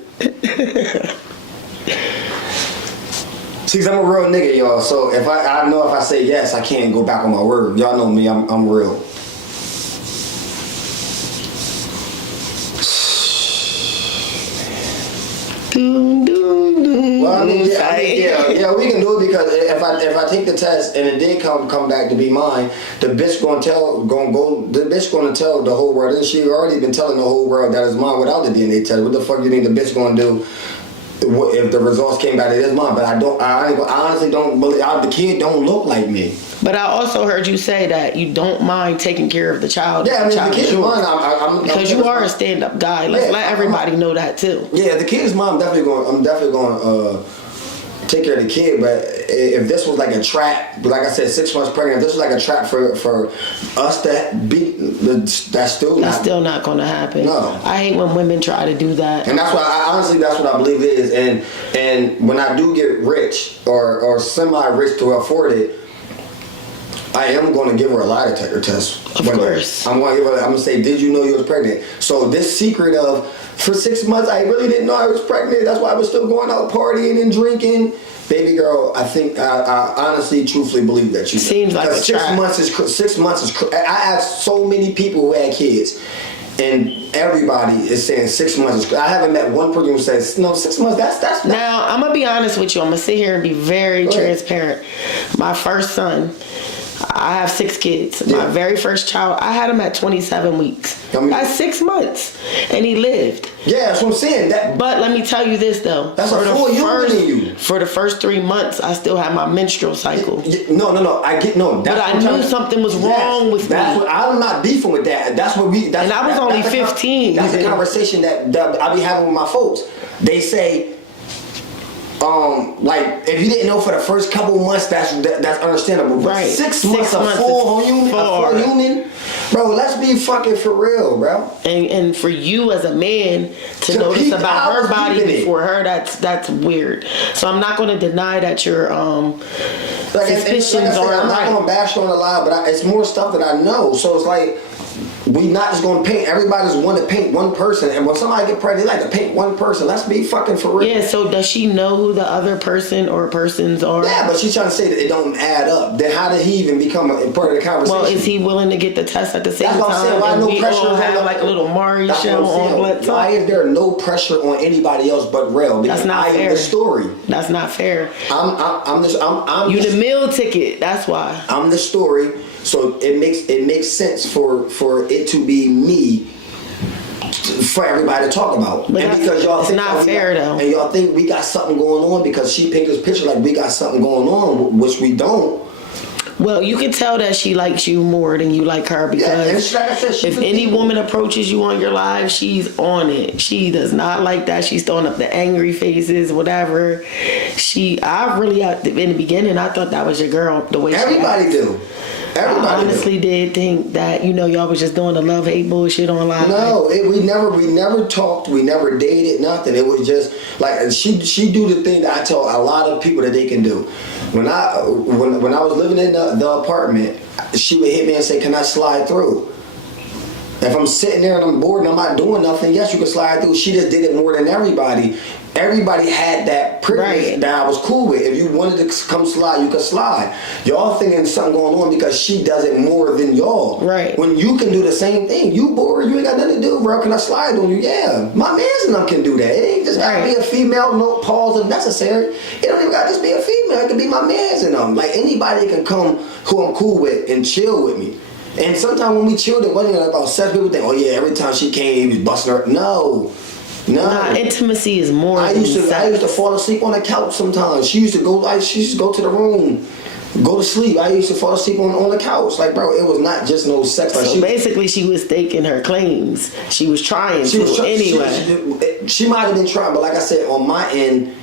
See, 'cause I'm a real nigga, y'all. So if I know if I say yes, I can't go back on my word. Y'all know me. I'm real. Well, I mean, yeah, we can do it because if I take the test and it did come back to be mine, the bitch gonna tell the whole world. And she already been telling the whole world that it's mine without the DNA test. What the fuck do you think the bitch gonna do if the results came back? It is mine, but I honestly don't believe the kid don't look like me. But I also heard you say that you don't mind taking care of the child. Yeah, I mean, the kid is mine. Because you are a stand-up guy. Let's let everybody know that too. Yeah, the kid is mine. I'm definitely going to take care of the kid. But if this was like a trap, like I said, 6 months pregnant, if this was like a trap for us to be, that's still not going to happen. No. I hate when women try to do that. And that's why, honestly, that's what I believe it is. And when I do get rich or semi-rich to afford it, I am going to give her a lie detector test. Of course. I'm going to say, did you know you was pregnant? So this secret of, for 6 months, I really didn't know I was pregnant. That's why I was still going out partying and drinking. Baby girl, I think, I honestly, truthfully believe that you seems like a 6 trap. months is, 6 months is, I asked so many people who had kids. And everybody is saying 6 months is. I haven't met one person who says no. 6 months. That's not. Now I'm gonna be honest with you. I'm gonna sit here and be very transparent. My first son, I have 6 kids. Yeah. My very first child, I had him at 27 weeks. That's 6 months, and he lived. Yeah, that's what I'm saying. But let me tell you this though. That's a full human in you. For the first 3 months, I still had my menstrual cycle. No. I get no. But I knew something was wrong with me. I'm not beefing with that. That's what we. And I was only 15. That's a conversation that I be having with my folks. They say, like if you didn't know for the first couple months, that's understandable. But Right. 6 months a full human, bro. Let's be fucking for real, bro. And for you as a man to notice peep about out, her body peeping it. before her, that's weird. So I'm not going to deny that your suspicions I'm aren't not right. going to bash on a lie, but it's more stuff that I know. So it's like, we not just going to paint. Everybody's want to paint one person. And when somebody get pregnant, they like to paint one person. Let's be fucking for real. Yeah, so does she know who the other person or persons are? Yeah, but she's trying to say that it don't add up. Then how did he even become a part of the conversation? Well, is he willing to get the test at the same That's what I'm time? saying. Why And no we pressure all on have the- like a little Mari That's show what I'm on saying. Blood Talk? Why is there no pressure on anybody else but Rel? Because That's not I fair. am the story. That's not fair. I'm You the the meal ticket. That's why. I'm the story, so it makes sense for it to be me, for everybody to talk about. But And because y'all it's think not that fair, though. and y'all think we got something going on because she painted this picture like we got something going on, which we don't. Well, you can tell that she likes you more than you like her because Yeah, and like I said, she's if with any people. woman approaches you on your live, she's on it. She does not like that. She's throwing up the angry faces, whatever. I really, in the beginning, I thought that was your girl, the way Everybody she do. Everybody I honestly did think that, y'all was just doing the love-hate bullshit online. No, we never talked, we never dated, nothing. It was just like she do the thing that I tell a lot of people that they can do. When I was living in the apartment, she would hit me and say, "Can I slide through?" If I'm sitting there and I'm bored and I'm not doing nothing, yes, you can slide through. She just did it more than everybody. Everybody had that privilege Right. that I was cool with. If you wanted to come slide, you could slide. Y'all thinking something going on because she does it more than y'all. Right. When you can do the same thing. You bored, you ain't got nothing to do, bro. Can I slide on you? Yeah. My mans and them can do that. It ain't just gotta be a female, no pause if necessary. It don't even gotta just be a female. It can be my mans and them. Like anybody can come who I'm cool with and chill with me. And sometimes when we chilled, it wasn't about sex. People think, oh yeah, every time she came, he was busting her. No. Nah, intimacy is more I than used to sex. fall asleep on the couch sometimes. She used to go to the room, go to sleep. I used to fall asleep on the couch. Like, bro, it was not just no sex. Like, So basically, she was staking her claims. She was trying anyway. She might have been trying, but like I said, on my end,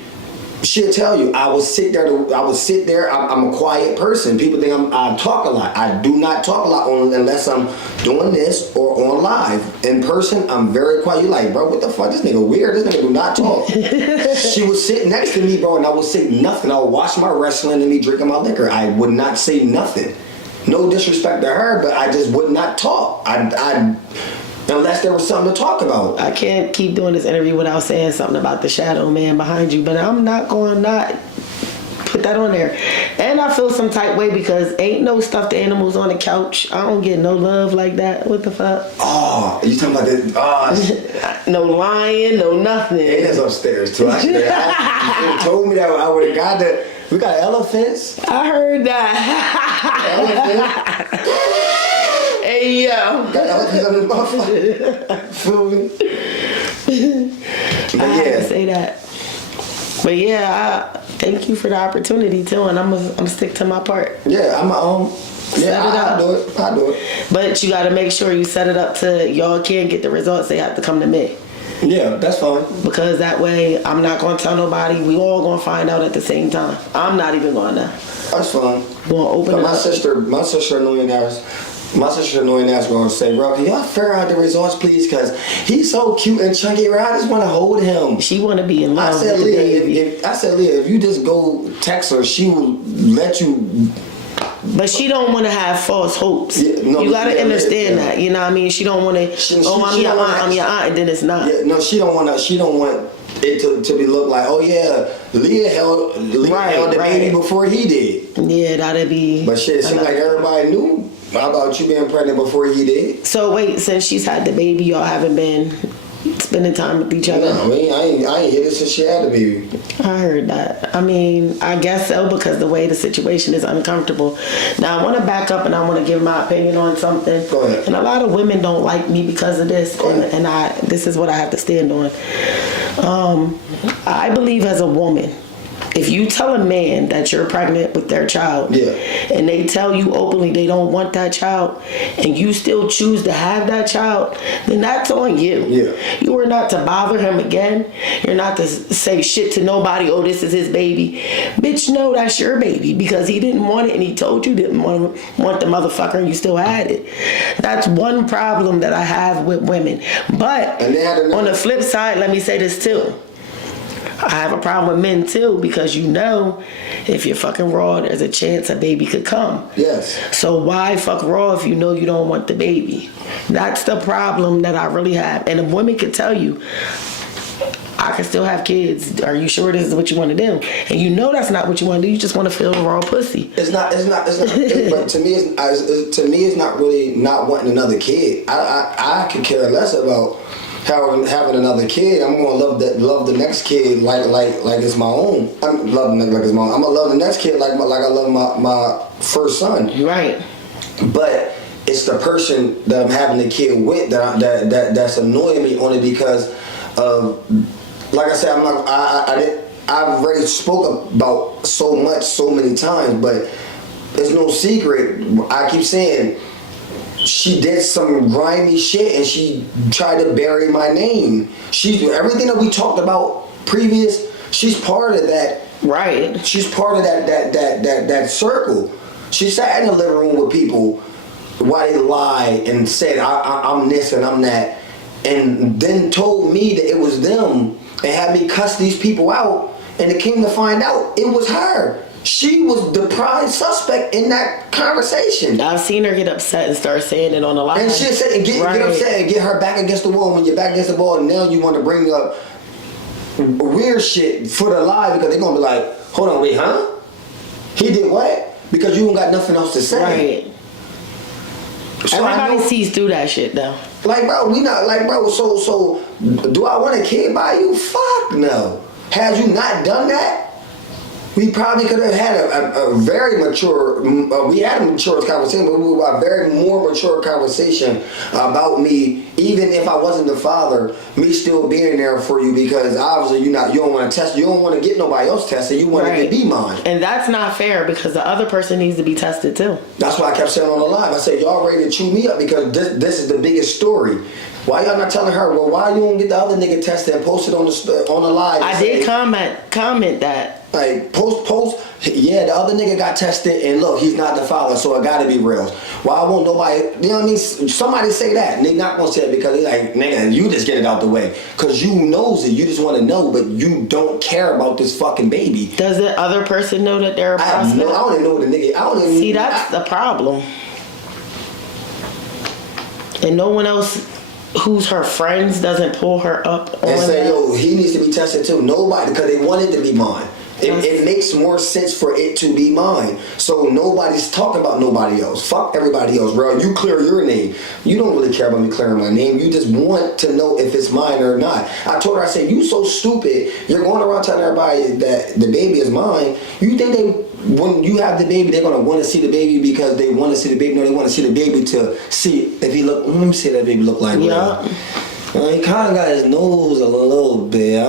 she'll tell you, I would sit there. I'm a quiet person. People think I talk a lot. I do not talk a lot unless I'm doing this or on live. In person, I'm very quiet. You like, bro, what the fuck? This nigga weird. This nigga do not talk. She would sit next to me, bro, and I would say nothing. I would watch my wrestling and me drinking my liquor. I would not say nothing. No disrespect to her, but I just would not talk. Unless there was something to talk about. I can't keep doing this interview without saying something about the shadow man behind you, but I'm not going to not put that on there. And I feel some type way because ain't no stuffed animals on the couch. I don't get no love like that. What the fuck? Oh, you talking about this? Oh, no lion, no nothing. it is upstairs too. Actually, you told me that I would have got that. We got elephants. I heard that. Elephants. Hey, yo. Got elephants under the motherfucker. Feel me? But I had to yeah. say that. But yeah, thank you for the opportunity too, and I'm stick to my part. Yeah, I'm my own. Yeah, I'll do it. But you got to make sure you set it up to y'all can't get the results. They have to come to me. Yeah, that's fine. Because that way, I'm not going to tell nobody. We all going to find out at the same time. I'm not even going to. That's fine. Going to open it My up. sister annoying ass. My sister annoying ass going to say, bro, can y'all figure out the results, please? Because he's so cute and chunky, right? I just want to hold him. She want to be in love I said, with the Leah, baby. Leah, if you just go text her, she will let you. But she don't want to have false hopes. Yeah, no, you got to yeah, understand yeah. that. You know what I mean? She don't want to, I'm your aunt, I'm your aunt, and then it's not. Yeah, no, she don't want it to be look like, oh yeah, Leah held the baby before he did. Yeah, that'd be. But shit, it seemed like everybody knew about you being pregnant before he did. So wait, since she's had the baby, y'all haven't been spending time with each other? No, I mean, I ain't hit it since she had the baby. I heard that. I mean, I guess so, because the way the situation is uncomfortable. Now, I want to back up and I want to give my opinion on something. Go ahead. And a lot of women don't like me because of this, and this is what I have to stand on. I believe as a woman, if you tell a man that you're pregnant with their child, and they tell you openly they don't want that child, and you still choose to have that child, then that's on you. Yeah. You are not to bother him again. You're not to say shit to nobody, oh, this is his baby. Bitch, no, that's your baby, because he didn't want it and he told you didn't want the motherfucker and you still had it. That's one problem that I have with women. But on the flip side, let me say this too. I have a problem with men too, because you know, if you're fucking raw, there's a chance a baby could come. Yes. So why fuck raw if you know you don't want the baby? That's the problem that I really have. And a woman could tell you, I can still have kids. Are you sure this is what you want to do? And you know that's not what you want to do. You just want to feel raw pussy. It's not. But to me, it's not really not wanting another kid. I could care less about having another kid. I'm gonna love the next kid like it's my own. I'm loving it like it's my own. I'm gonna love the next kid like I love my first son. Right. But it's the person that I'm having the kid with that's annoying me, only because of, like I said, I've already spoke about so many times, but it's no secret. I keep saying, she did some grimy shit and she tried to bury my name. Everything that we talked about previous, she's part of that. Right. She's part of that circle. She sat in the living room with people while they lied and said I'm this and I'm that, and then told me that it was them and had me cuss these people out, and it came to find out it was her. She was the prime suspect in that conversation. I've seen her get upset and start saying it on the line. And she said, get upset and get her back against the wall. When you're back against the wall, and now you want to bring up weird shit for the lie, because they're going to be like, hold on, wait, huh? He did what? Because you don't got nothing else to say. Right. So everybody sees through that shit, though. Like, bro, we not, like, bro, so do I want a kid by you? Fuck no. Had you not done that, we probably could have had a very mature, we had a mature conversation, but we were a very more mature conversation about me, even if I wasn't the father, me still being there for you, because obviously you don't want to test, you don't want to get nobody else tested, you want it to be mine. And that's not fair, because the other person needs to be tested too. That's why I kept saying on the live, I said, y'all ready to chew me up, because this is the biggest story. Why y'all not telling her, well, why you don't get the other nigga tested and post it on the live? I did comment that. Like, post, yeah, the other nigga got tested, and look, he's not the father, so it gotta be real. Why won't nobody, you know what I mean? Somebody say that. They not gonna say it because they like, nigga, you just get it out the way. Because you knows it, you just want to know, but you don't care about this fucking baby. Does the other person know that they're a prospect? I don't even know the nigga, I don't even... See, that's the problem. And no one else who's her friends doesn't pull her up and say, yo, he needs to be tested too. Nobody, because they want it to be mine. It makes more sense for it to be mine. So nobody's talking about nobody else. Fuck everybody else, bro. You clear your name. You don't really care about me clearing my name. You just want to know if it's mine or not. I told her, I said, you so stupid. You're going around telling everybody that the baby is mine. You think when you have the baby, they're going to want to see the baby because they want to see the baby? No, they want to see the baby to see if he look. Let me see that baby look like. Yeah. He kind of got his nose a little bit.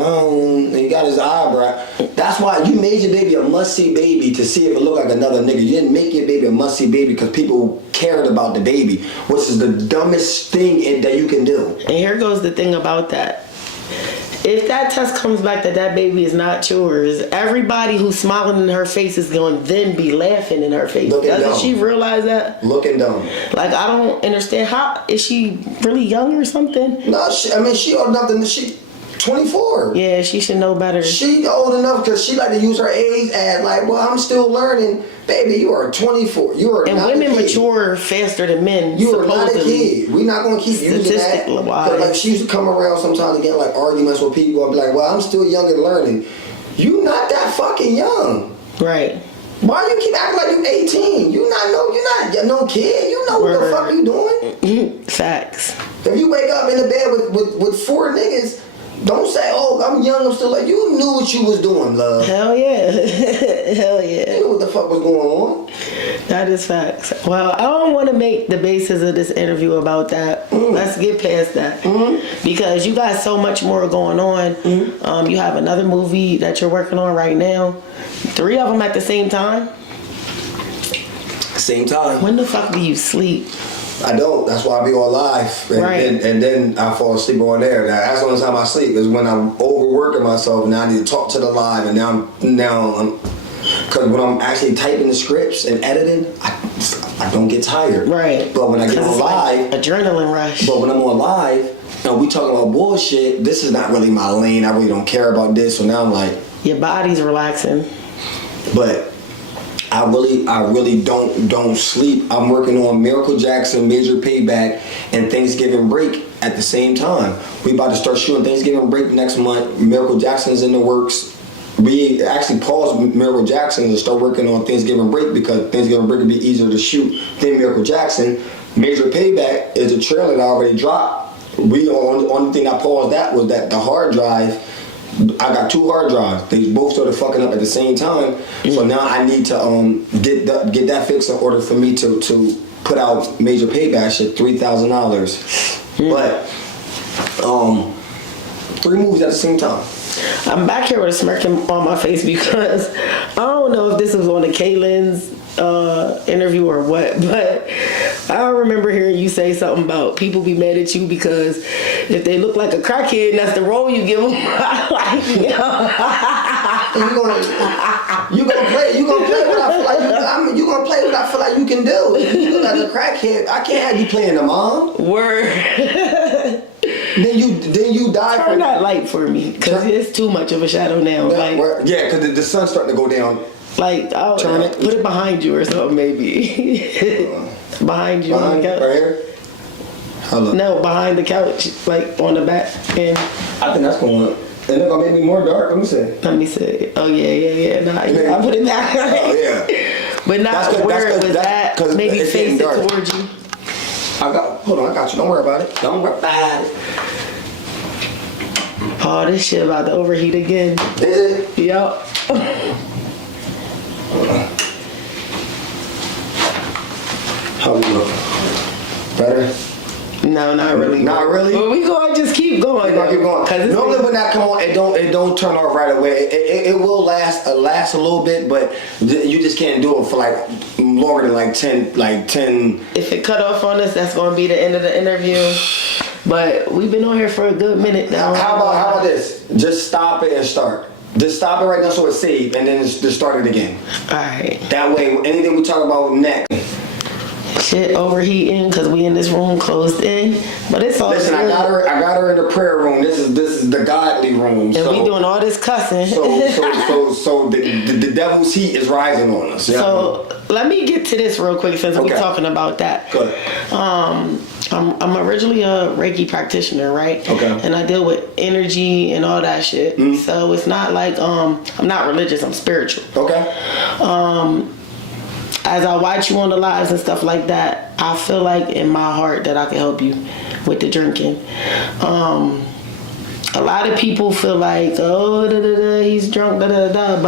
He got his eyebrow. That's why you made your baby a must-see baby, to see if it looked like another nigga. You didn't make your baby a must-see baby because people cared about the baby, which is the dumbest thing that you can do. And here goes the thing about that. if that test comes back that baby is not yours, everybody who's smiling in her face is going to then be laughing in her face. Doesn't she realize that? Looking dumb. Like, I don't understand. How is she really young or something? No, she old enough to, she 24. Yeah, she should know better. She old enough because she like to use her age as like, well, I'm still learning. Baby, you are 24. You are and not women a kid. Mature faster than men. You are not a kid. We're not gonna keep using that. But like she used to come around sometimes to get like arguments with people and be like, well, I'm still young and learning. You not that fucking young. Right. Why you keep acting like you 18? You're not no kid. You know what the fuck you doing. Facts. If you wake up in the bed with 4 niggas, don't say, oh, I'm young, I'm still like, you knew what you was doing, love. Hell yeah. Hell yeah. You knew what the fuck was going on. That is facts. Well, I don't want to make the basis of this interview about that. Let's get past that. Because you got so much more going on. You have another movie that you're working on right now. 3 of them at the same time. Same time. When the fuck do you sleep? I don't. That's why I be on live. Right. And then I fall asleep on there. Now, that's the only time I sleep is when I'm overworking myself. Now I need to talk to the live. And now I'm because when I'm actually typing the scripts and editing, I don't get tired. Right. But when I get on live, like adrenaline rush. But when I'm on live and we talking about bullshit, this is not really my lane. I really don't care about this. So now I'm like, your body's relaxing. But I really don't sleep. I'm working on Miracle Jackson, Major Payback, and Thanksgiving Break at the same time. We about to start shooting Thanksgiving Break next month. Miracle Jackson's in the works. We actually paused Miracle Jackson and start working on Thanksgiving Break because Thanksgiving Break would be easier to shoot than Miracle Jackson. Major Payback is a trailer that I already dropped. The only thing I paused that was that the hard drive. I got 2 hard drives. They both started fucking up at the same time. So now I need to get that fixed in order for me to put out Major Payback shit, $3,000. But 3 movies at the same time. I'm back here with a smirk on my face because I don't know if this was on the Kaylin's interview or what, but I remember hearing you say something about people be mad at you because if they look like a crackhead, that's the role you give them. You gonna play what I feel like you gonna play what I feel like you can do. If you look like a crackhead, I can't have you playing the mom. Word. Then you die. Turn that light for me, cause it's too much of a shadow now. Yeah, cause the sun's starting to go down. Like, I'll turn it. Put it behind you or something, maybe. Behind you on the couch. Right here. Hello. No, behind the couch, like on the back. And I think that's gonna. And it's gonna make me more dark. Let me see. Oh yeah. Nah, I put it back. Oh yeah. But not where it was at. Maybe face it towards you. Hold on, I got you. Don't worry about it. Don't worry about it. Oh, this shit about to overheat again. Is it? Yup. How we look? Better? No, not really. Not really? But we gonna just keep going. Keep going. Normally when that come on, it don't turn off right away. It will last a little bit, but you just can't do it for like longer than like 10. If it cut off on us, that's gonna be the end of the interview. But we've been on here for a good minute now. How about this? Just stop it and start. Just stop it right now so it's saved, and then just start it again. All right. That way, anything we talk about next. Shit overheating because we in this room closed in, but it's all. Listen, good. I got her in the prayer room. This is the godly room. And we doing all this cussing. So the devil's heat is rising on us. Yeah. So let me get to this real quick since we're talking about that. Go ahead. I'm originally a Reiki practitioner, right? Okay. And I deal with energy and all that shit. Mm-hmm. So it's not like I'm not religious. I'm spiritual. Okay. As I watch you on the lives and stuff like that, I feel like in my heart that I can help you with the drinking. A lot of people feel like, oh, he's drunk, but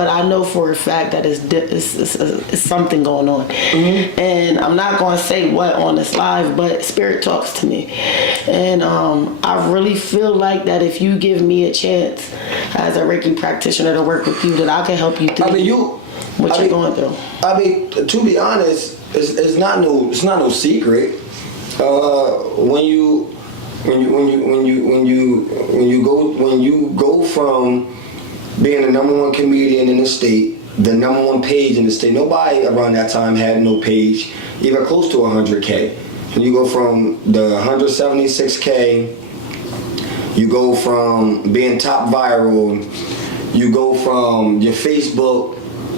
I know for a fact that it's something going on. Mm-hmm. And I'm not going to say what on this live, but spirit talks to me. And I really feel like that if you give me a chance as a Reiki practitioner to work with you, that I can help you through what you're going through. I mean, to be honest, it's not no secret. When when you go from being the number one comedian in the state, the number one page in the state. Nobody around that time had no page even close to 100K. And you go from the 176K, you go from being top viral, you go from your Facebook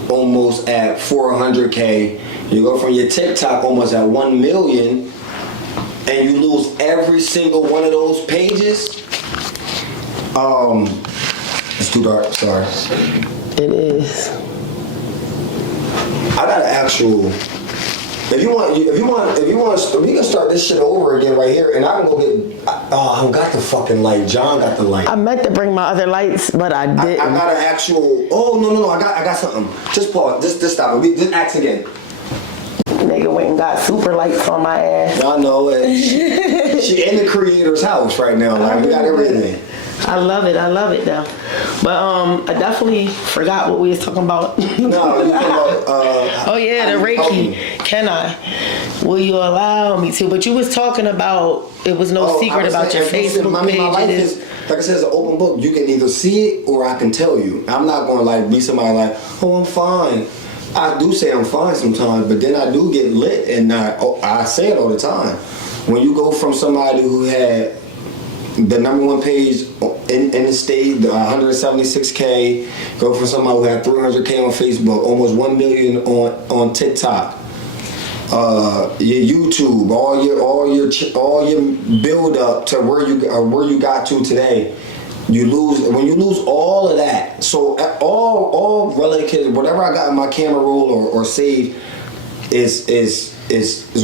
almost at 400K, you go from your TikTok almost at 1 million, and you lose every single one of those pages. It's too dark, sorry. It is. I got an actual. If you want, we can start this shit over again right here, and I can go get. Oh, I don't got the fucking light. John got the light. I meant to bring my other lights, but I didn't. I got an actual. Oh no! I got something. Just pause. Just stop it. Just ask again. Nigga went and got super lights on my ass. I know it. She in the creator's house right now. Like we got everything. I love it though. But I definitely forgot what we was talking about. No, you talking about oh yeah, the Reiki. Can I? Will you allow me to? But you was talking about it was no secret about your Facebook my life pages. is, like I said, it's an open book. You can either see it or I can tell you. I'm not gonna like be somebody like, oh, I'm fine. I do say I'm fine sometimes, but then I do get lit, and I say it all the time. When you go from somebody who had the number one page in the state, the 176K, go from somebody who had 300K on Facebook, almost 1 million on TikTok, your YouTube, all your build up to where you got to today. When you lose all of that. So all Rellikiss, whatever I got in my camera roll or save is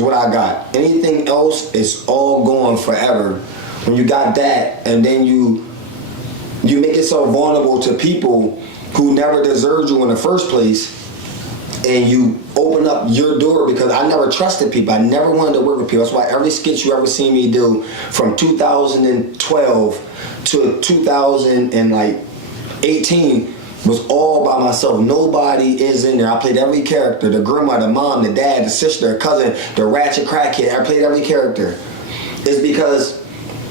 what I got. Anything else is all gone forever. When you got that, and then you make yourself vulnerable to people who never deserved you in the first place, and you open up your door, because I never trusted people. I never wanted to work with people. That's why every skit you ever seen me do from 2012 to 2018 was all by myself. Nobody is in there. I played every character: the grandma, the mom, the dad, the sister, the cousin, the ratchet crackhead. I played every character. It's because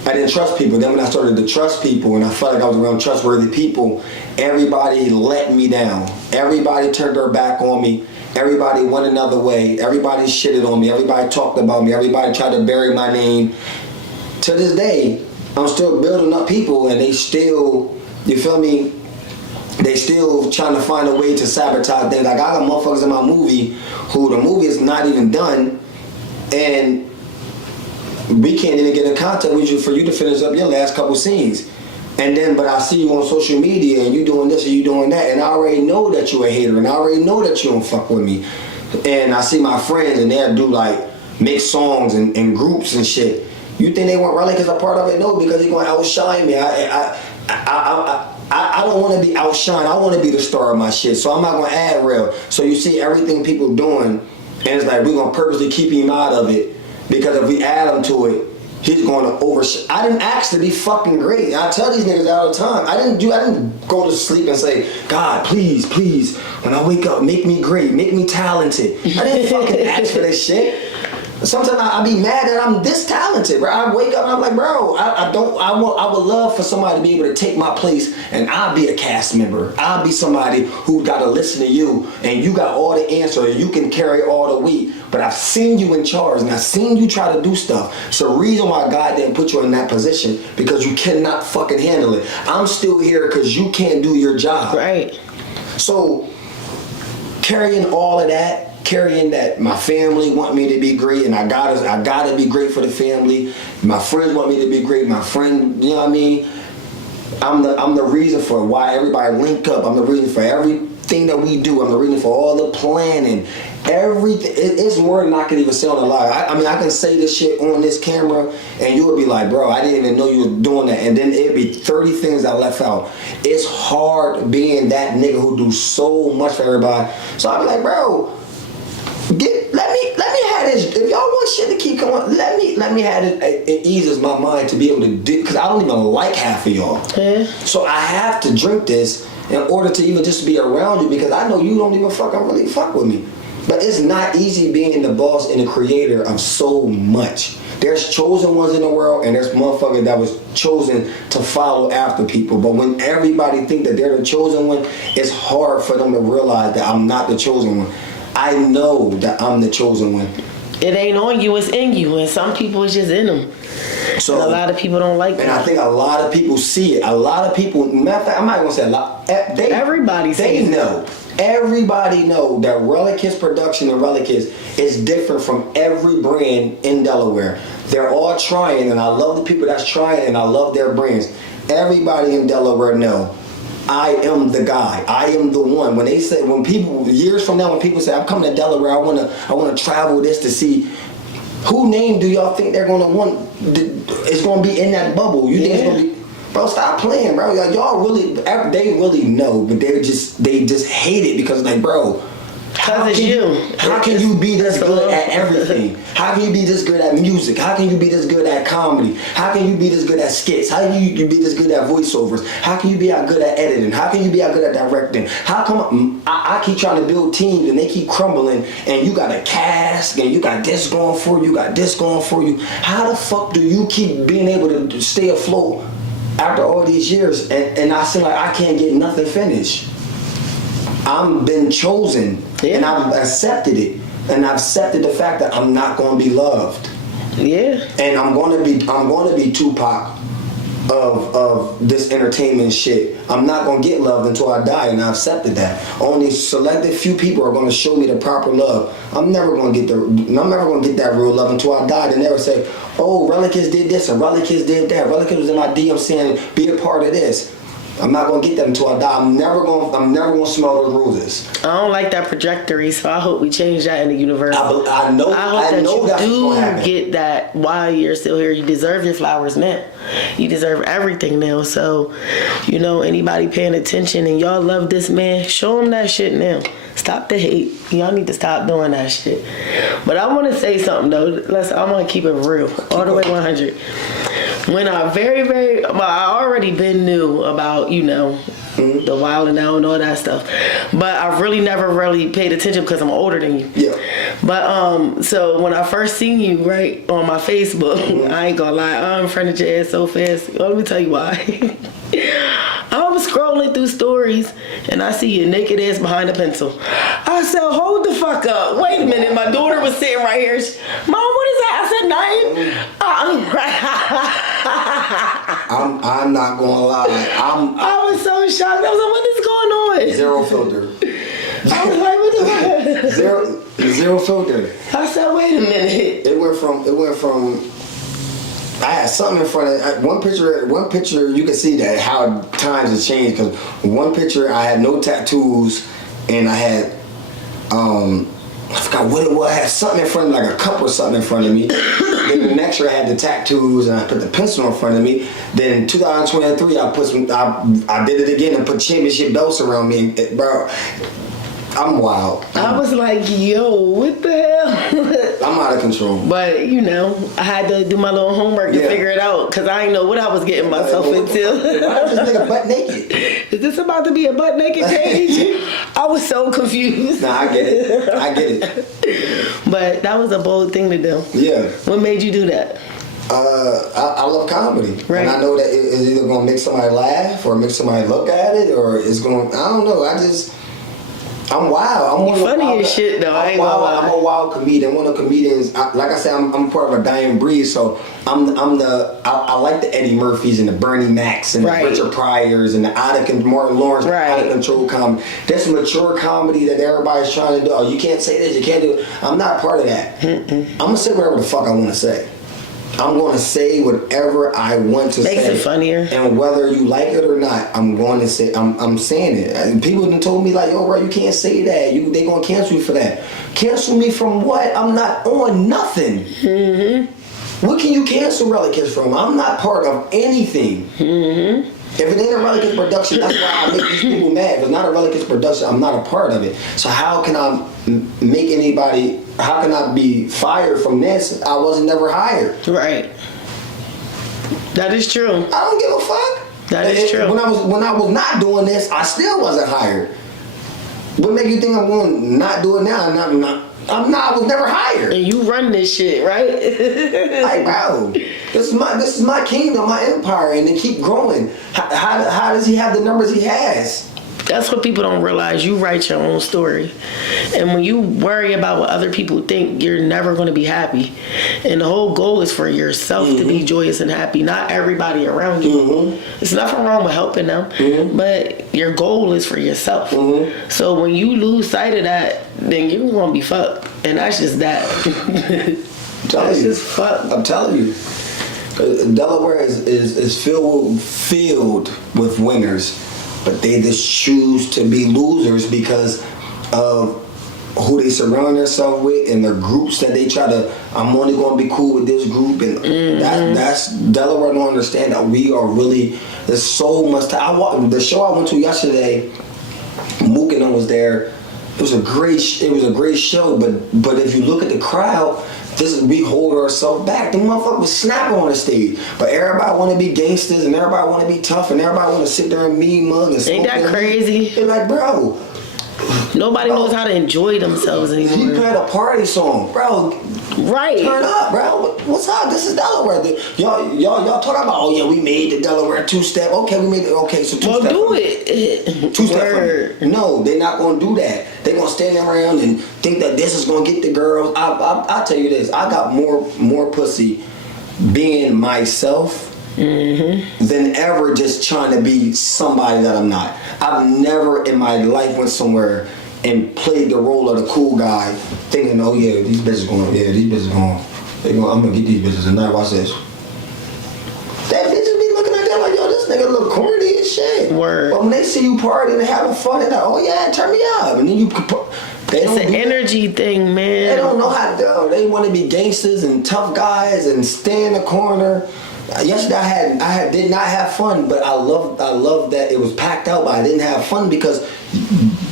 I didn't trust people. Then when I started to trust people and I felt like I was around trustworthy people, everybody let me down. Everybody turned their back on me. Everybody went another way. Everybody shitted on me. Everybody talked about me. Everybody tried to bury my name. To this day, I'm still building up people, and they still, you feel me? They still trying to find a way to sabotage things. Like, I got motherfuckers in my movie who the movie is not even done, and we can't even get in contact with you for you to finish up your last couple scenes. And then, but I see you on social media and you doing this and you doing that, and I already know that you a hater, and I already know that you don't fuck with me. And I see my friends, and they'll do like make songs and groups and shit. You think they want Rellikiss a part of it? No, because he's gonna outshine me. I don't want to be outshined. I want to be the star of my shit. So I'm not gonna add real. So you see everything people doing, and it's like we're gonna purposely keep him out of it. Because if we add him to it, he's going to I didn't ask to be fucking great. I tell these niggas all the time. I didn't go to sleep and say, God, please, when I wake up, make me great, make me talented. I didn't fucking ask for this shit. Sometimes I be mad that I'm this talented, bro. I wake up and I'm like, bro, I would love for somebody to be able to take my place, and I'll be a cast member. I'll be somebody who got to listen to you, and you got all the answer, and you can carry all the weight. But I've seen you in charge, and I've seen you try to do stuff. It's the reason why God didn't put you in that position, because you cannot fucking handle it. I'm still here because you can't do your job. Right. So carrying all of that, carrying that my family want me to be great, and I gotta be great for the family. My friends want me to be great. My friend, you know what I mean? I'm the reason for why everybody link up. I'm the reason for everything that we do. I'm the reason for all the planning. Everything. It's more than I can even say on the live. I mean, I can say this shit on this camera, and you would be like, bro, I didn't even know you were doing that. And then it'd be 30 things I left out. It's hard being that nigga who do so much for everybody. So I'd be like, bro, let me have this. If y'all want shit to keep going, let me have it. It eases my mind to be able to do, because I don't even like half of y'all. So I have to drink this in order to even just be around you, because I know you don't even really fuck with me. But it's not easy being the boss and the creator of so much. There's chosen ones in the world, and there's motherfuckers that was chosen to follow after people. But when everybody think that they're the chosen one, it's hard for them to realize that I'm not the chosen one. I know that I'm the chosen one. It ain't on you, it's in you. And some people, it's just in them. So, and a lot of people don't like that. And I think a lot of people see it. A lot of people, matter of fact, I'm not going to say a lot. Everybody know. Everybody know that Rellikiss production and Rellikiss is different from every brand in Delaware. They're all trying, and I love the people that's trying, and I love their brands. Everybody in Delaware know I am the guy. I am the one. When they say, when people, years from now, when people say, I'm coming to Delaware, I want to travel this to see, who name do y'all think they're going to want? It's going to be in that bubble. You think it's going to be? Bro, stop playing, bro. Like, y'all really, they really know, but they just hate it because, like, bro, how can you be this good at everything? How can you be this good at music? How can you be this good at comedy? How can you be this good at skits? How can you be this good at voiceovers? How can you be good at editing? How can you be good at directing? How come I keep trying to build teams and they keep crumbling, and you got a cast and you got this going for you, got this going for you? How the fuck do you keep being able to stay afloat after all these years? And I seem like I can't get nothing finished. I've been chosen, and I've accepted it, and I've accepted the fact that I'm not going to be loved. Yeah. And I'm going to be Tupac of this entertainment shit. I'm not going to get loved until I die, and I accepted that. Only selected few people are going to show me the proper love. I'm never going to get that real love until I die. They never say, "Oh, Rellikiss did this or Rellikiss did that. Rellikiss was in my DM saying be a part of this." I'm not gonna get that until I die. I'm never gonna smell those roses. I don't like that trajectory, so I hope we change that in the universe. I know that you do get that while you're still here. You deserve your flowers now. You deserve everything now. So, anybody paying attention and y'all love this man, show him that shit now. Stop the hate. Y'all need to stop doing that shit. But I want to say something though. I'm gonna keep it real, all the way 100. When I I already been knew about, the wild and out and all that stuff. But I've really never really paid attention because I'm older than you. Yeah. But, so when I first seen you, right, on my Facebook, I ain't gonna lie, I unfriended your ass so fast. Well, let me tell you why. I was scrolling through stories and I see your naked ass behind a pencil. I said, hold the fuck up. Wait a minute. My daughter was sitting right here. Mom, what is that? I said, nothing. I'm not gonna lie. I was so shocked. I was like, what is going on? Zero filter. I was like, what the fuck? Zero filter. I said, wait a minute. It went from I had something in front of one picture you can see that how times have changed, because one picture I had no tattoos and I had I forgot what it was. I had something in front of like a cup or something in front of me. Then the next year I had the tattoos and I put the pencil in front of me. Then in 2023 I did it again and put championship belts around me. Bro, I'm wild. I was like, yo, what the hell? I'm out of control. But, I had to do my little homework to figure it out because I didn't know what I was getting myself into. Why is this nigga butt naked? Is this about to be a butt naked page? I was so confused. Nah, I get it. But that was a bold thing to do. Yeah. What made you do that? I love comedy. Right. And I know that it's either going to make somebody laugh or make somebody look at it, or it's going to, I don't know. I'm wild. I'm funny as shit though. I'm a wild comedian. One of the comedians. Like I said, I'm part of a dying breed. So I like the Eddie Murphys and the Bernie Macs and the Richard Pryors and the Martin Lawrence out of control comedy. There's some mature comedy that everybody's trying to do. Oh, you can't say this. You can't do it. I'm not part of that. I'm gonna say whatever the fuck I want to say. I'm going to say whatever I want to say. Makes it funnier. And whether you like it or not, I'm going to say, I'm saying it. And people have told me like, yo, bro, you can't say that. They going to cancel you for that. Cancel me from what? I'm not on nothing. Mm-hmm. What can you cancel Rellikiss from? I'm not part of anything. Mm-hmm. If it ain't a Rellikiss production, that's why I make these people mad. If it's not a Rellikiss production, I'm not a part of it. So how can I make anybody, how can I be fired from this? I wasn't never hired. Right. That is true. I don't give a fuck. That is true. When I was not doing this, I still wasn't hired. What make you think I'm going to not do it now? I'm not. I was never hired. And you run this shit, right? Like, bro, this is my kingdom, my empire, and it keep growing. How does he have the numbers he has? That's what people don't realize. You write your own story. And when you worry about what other people think, you're never going to be happy. And the whole goal is for yourself to be joyous and happy, not everybody around you. There's nothing wrong with helping them, but your goal is for yourself. So when you lose sight of that, then you're going to be fucked. And that's just that. That's just fucked. I'm telling you. Delaware is filled with winners. But they just choose to be losers because of who they surround themselves with and the groups that they try to. I'm only going to be cool with this group, and that's Delaware don't understand that we are really. There's so much. The show I went to yesterday, Mook and I was there. It was a great show, but if you look at the crowd. We hold ourselves back. The motherfucker was snapping on the stage. But everybody want to be gangsters and everybody want to be tough and everybody want to sit there and mean mug and Ain't that crazy? They're like, bro. Nobody knows how to enjoy themselves anymore. He played a party song, bro. Right. Turn up, bro. What's up? This is Delaware. Y'all talking about, oh yeah, we made the Delaware two-step. Okay, we made it. Okay, so two-step. Well, do it. Two-step. No, they're not going to do that. They're going to stand around and think that this is going to get the girls. I'll tell you this. I got more pussy being myself than ever just trying to be somebody that I'm not. I've never in my life went somewhere and played the role of the cool guy thinking, oh yeah, these bitches going. I'm going to get these bitches tonight. Watch this. That bitches be looking at that like, yo, this nigga look corny as shit. Word. But when they see you partying and having fun, they're like, oh yeah, turn me up. And then you it's an energy thing, man. They don't know how to do. They want to be gangsters and tough guys and stay in the corner. Yesterday I did not have fun, but I love that it was packed out, but I didn't have fun because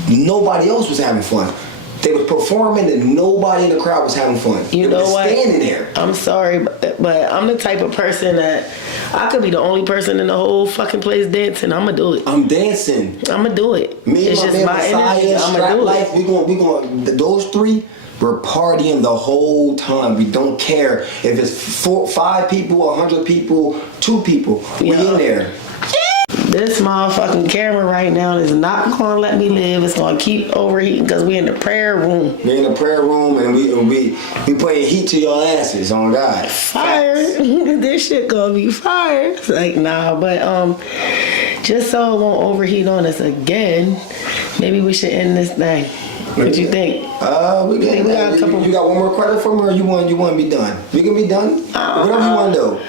nobody else was having fun. They was performing and nobody in the crowd was having fun. You know what? Standing there. I'm sorry, but I'm the type of person that I could be the only person in the whole fucking place dancing. I'm gonna do it. I'm dancing. I'm gonna do it. Me it's and just my man Messiah, Strap Life, we going. Those three. We're partying the whole time. We don't care if it's 5 people, 100 people, 2 people. We in there. This motherfucking camera right now is not gonna let me live. It's gonna keep overheating because we in the prayer room. We in the prayer room and we putting heat to your asses on God. Fire. This shit gonna be fire. It's like, nah, but just so it won't overheat on us again, maybe we should end this thing. What you think? We got a couple. You got one more credit for me, or you want to be done? We can be done. Whatever you want to do.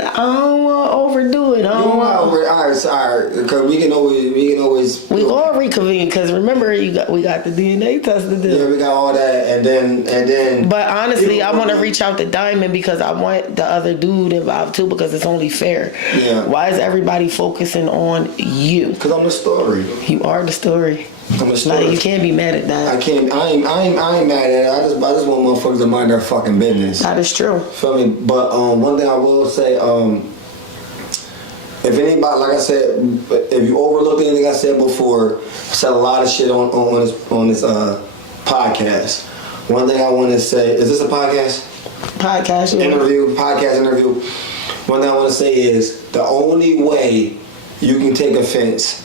I don't want to overdo it. I don't want. All right, because we can always. We gonna reconvene because remember we got the DNA test to do. Yeah, we got all that, and then. But honestly, I want to reach out to Diamond because I want the other dude involved too because it's only fair. Yeah. Why is everybody focusing on you? Because I'm the story. You are the story. I'm the story. Like, you can't be mad at that. I can't. I ain't mad at it. I just want motherfuckers to mind their fucking business. That is true. Feel me? But one thing I will say, if anybody, like I said, if you overlooked anything I said before, I said a lot of shit on this podcast. One thing I want to say, is this a podcast? Podcast interview. One thing I want to say is the only way you can take offense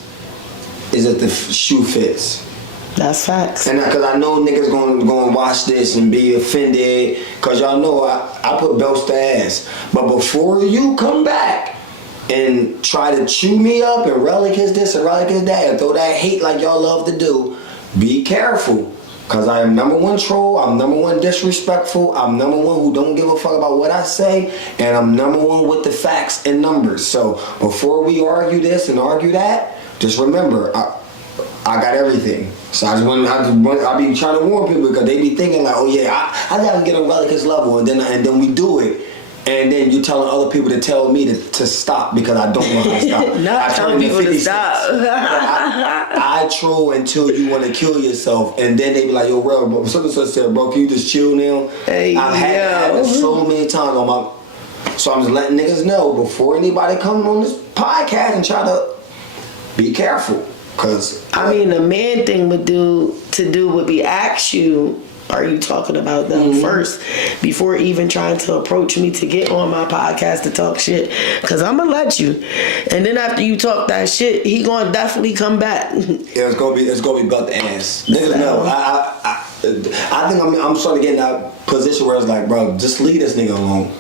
is if the shoe fits. That's facts. And because I know niggas gonna watch this and be offended, because y'all know I put belts to ass. But before you come back and try to chew me up and Rellikiss this and Rellikiss that and throw that hate like y'all love to do, be careful. Because I am number 1 troll, I'm number 1 disrespectful, I'm number 1 who don't give a fuck about what I say, and I'm number 1 with the facts and numbers. So before we argue this and argue that, just remember, I got everything. So I be trying to warn people because they be thinking like, oh yeah, I gotta get on Rellikiss level, and then we do it. And then you're telling other people to tell me to stop because I don't want to stop. Not telling people to stop. I troll until you want to kill yourself, and then they be like, yo, bro, something said, bro, can you just chill now? Hey, I've had that so many times on my. So I'm just letting niggas know before anybody come on this podcast and try to be careful, cause I mean, the man thing would be ask you are you talking about them first before even trying to approach me to get on my podcast to talk shit? Because I'm going to let you. And then after you talk that shit, he going to definitely come back. Yeah, it's gonna be about the ass. Niggas know. I think I'm starting to get in that position where it's like, bro, just leave this nigga alone.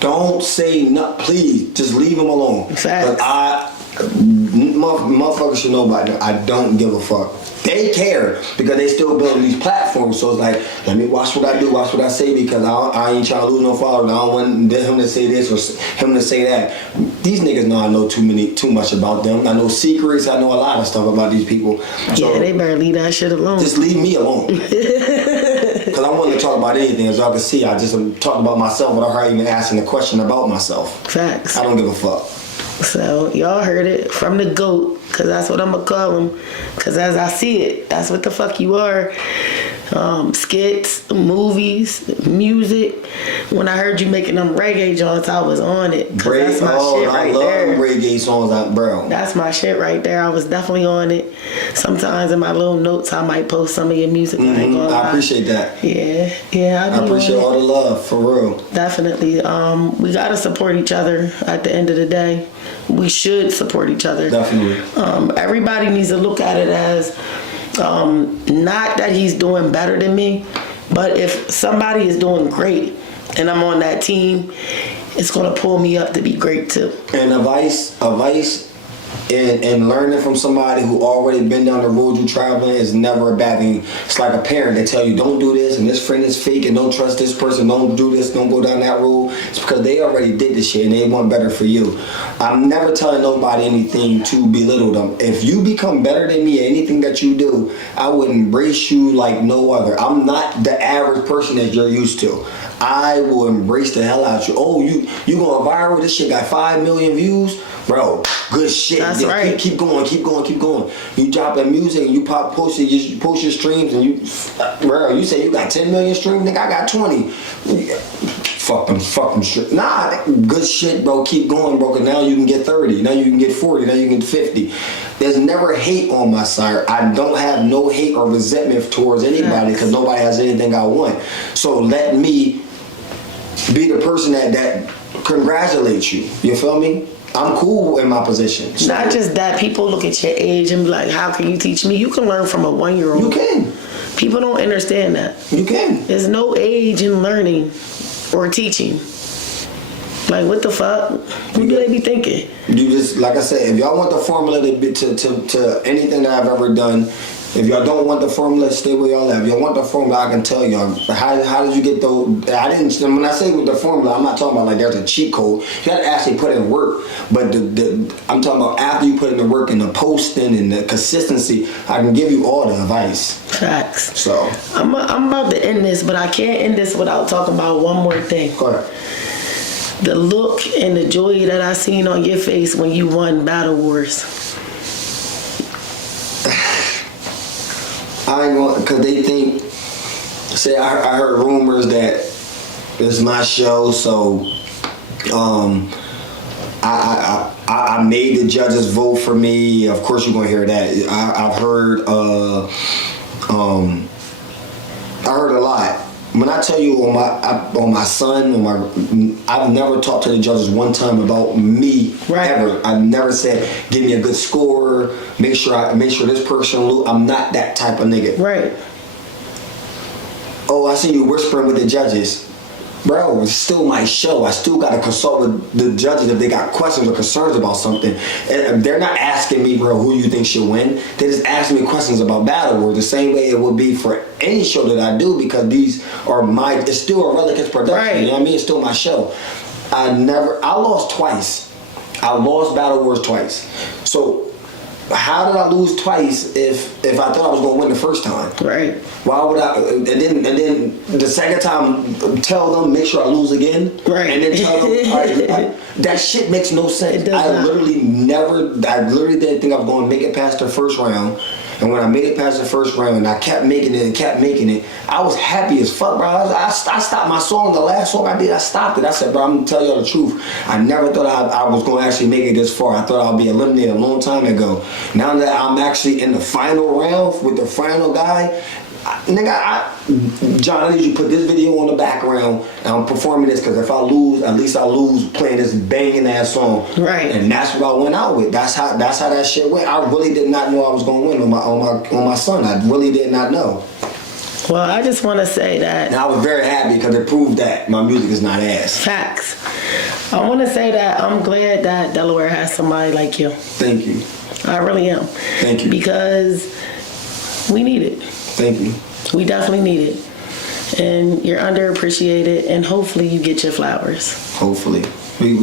Don't say nothing, please. Just leave him alone. Facts. But motherfuckers should know about it. I don't give a fuck. They care because they still building these platforms. So it's like, let me watch what I do, watch what I say, because I ain't trying to lose no followers. I don't want him to say this or him to say that. These niggas know I know too much about them. I know secrets. I know a lot of stuff about these people. So yeah, they better leave that shit alone. just leave me alone. Because I want to talk about anything. As y'all can see, I just talk about myself without her even asking a question about myself. Facts. I don't give a fuck. So y'all heard it from the GOAT, because that's what I'm going to call him. Because as I see it, that's what the fuck you are. Skits, movies, music. When I heard you making them reggae joints, I was on it. Cause that's my shit right I love there. reggae songs, bro. That's my shit right there. I was definitely on it. Sometimes in my little notes, I might post some of your music. I ain't gonna lie. I appreciate that. Yeah. I appreciate all the love, for real. Definitely. We gotta support each other at the end of the day. We should support each other. Definitely. Everybody needs to look at it as not that he's doing better than me, but if somebody is doing great and I'm on that team, it's gonna pull me up to be great too. And advice and learning from somebody who already been down the road you traveling is never a bad thing. It's like a parent. They tell you don't do this and this friend is fake and don't trust this person, don't do this, don't go down that road. It's because they already did this shit and they want better for you. I'm never telling nobody anything to belittle them. If you become better than me at anything that you do, I would embrace you like no other. I'm not the average person that you're used to. I will embrace the hell out of you. Oh, you going viral? This shit got 5 million views? Bro, good shit. That's right. Keep going. You drop that music and you post your streams and you say you got 10 million streams, nigga, I got 20. Fuck them shit. Nah, good shit, bro. Keep going, bro, because now you can get 30. Now you can get 40. Now you can get 50. There's never hate on my side. I don't have no hate or resentment towards anybody because nobody has anything I want. So let me be the person that congratulates you. You feel me? I'm cool in my position. So not just that, people look at your age and be like, how can you teach me? You can learn from a 1-year-old. you can. People don't understand that. You can. There's no age in learning or teaching. Like, what the fuck? What do they be thinking? You just, like I said, if y'all want the formula to anything that I've ever done, if y'all don't want the formula, stay where y'all at. If y'all want the formula, I can tell y'all. How did you get those? When I say with the formula, I'm not talking about like there's a cheat code. You gotta actually put in work. But I'm talking about after you put in the work and the posting and the consistency, I can give you all the advice. Facts. So I'm about to end this, but I can't end this without talking about one more thing. go ahead. The look and the joy that I seen on your face when you won Battle Wars. I ain't going, because they think, I heard rumors that it's my show, so I made the judges vote for me. Of course you're going to hear that. I've heard, I heard a lot. When I tell you on my son, I've never talked to the judges one time about me ever. I've never said, give me a good score, make sure this person lose. I'm not that type of nigga. Right. Oh, I see you whispering with the judges. Bro, it's still my show. I still got to consult with the judges if they got questions or concerns about something. And they're not asking me, bro, who you think should win. They just asking me questions about Battle Wars the same way it would be for any show that I do, because these are it's still a Rellikiss production. Right. You know what I mean? It's still my show. I lost twice. I lost Battle Wars twice. So how did I lose twice if I thought I was going to win the first time? Right. Why would I? And then the second time, tell them, make sure I lose again. Right. And then tell them, all right, that shit makes no sense. I literally didn't think I was going to make it past the first round. And when I made it past the first round, and I kept making it, I was happy as fuck, bro. I stopped my song. The last song I did, I stopped it. I said, bro, I'm going to tell y'all the truth. I never thought I was going to actually make it this far. I thought I'd be eliminated a long time ago. Now that I'm actually in the final round with the final guy, John, I need you to put this video on the background, and I'm performing this because if I lose, at least I lose playing this banging ass song. Right. And that's what I went out with. That's how that shit went. I really did not know I was gonna win on my son. I really did not know. Well, I just want to say that. And I was very happy because it proved that my music is not ass. Facts. I want to say that I'm glad that Delaware has somebody like you. Thank you. I really am. Thank you. Because we need it. Thank you. We definitely need it. And you're underappreciated, and hopefully you get your flowers. Hopefully. We're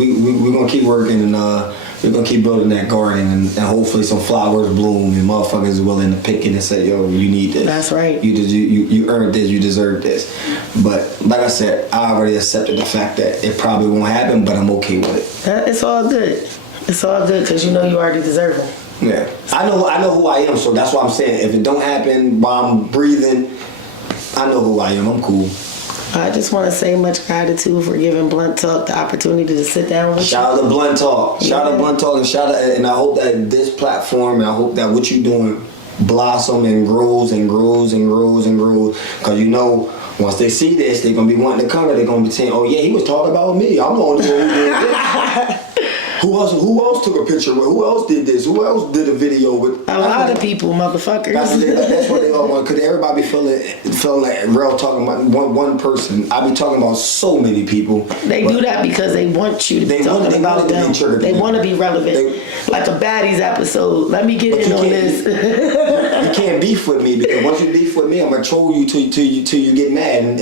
going to keep working, and we're going to keep building that garden, and hopefully some flowers bloom, and motherfuckers are willing to pick it and say, yo, you need this. That's right. You earned this, you deserve this. But like I said, I already accepted the fact that it probably won't happen, but I'm okay with it. It's all good. It's all good because you know you already deserve it. Yeah. I know who I am, so that's why I'm saying if it don't happen while I'm breathing, I know who I am. I'm cool. I just want to say much gratitude for giving Blunt Talk the opportunity to sit down with Shout out to Blunt Talk. Shout out to Blunt Talk, and I hope that this platform, and I hope that what you're doing blossom and grows and grows and grows and grows. Because you know, once they see this, they're going to be wanting to come and they're going to be saying, oh yeah, he was talking about me. I'm the only one who did this. Who else took a picture with? Who else did this? Who else did a video with? a lot of people, motherfuckers. That's what they all want. Because everybody be feeling like real talking about one person. I be talking about so many people. They do that because they want you to be talking about them. They want to be relevant. Like a baddies episode. Let me get in on this. You can't beef with me because once you beef with me, I'm gonna troll you till you get mad and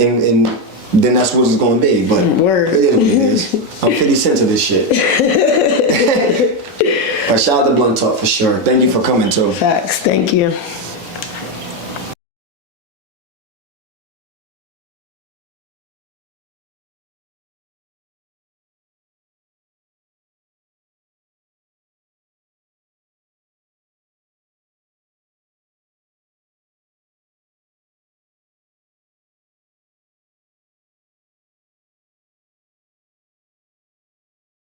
then that's what it's gonna be. But Word. It is what it is. I'm 50 cents of this shit. But shout out to Blunt Talk for sure. Thank you for coming too. Facts. Thank you.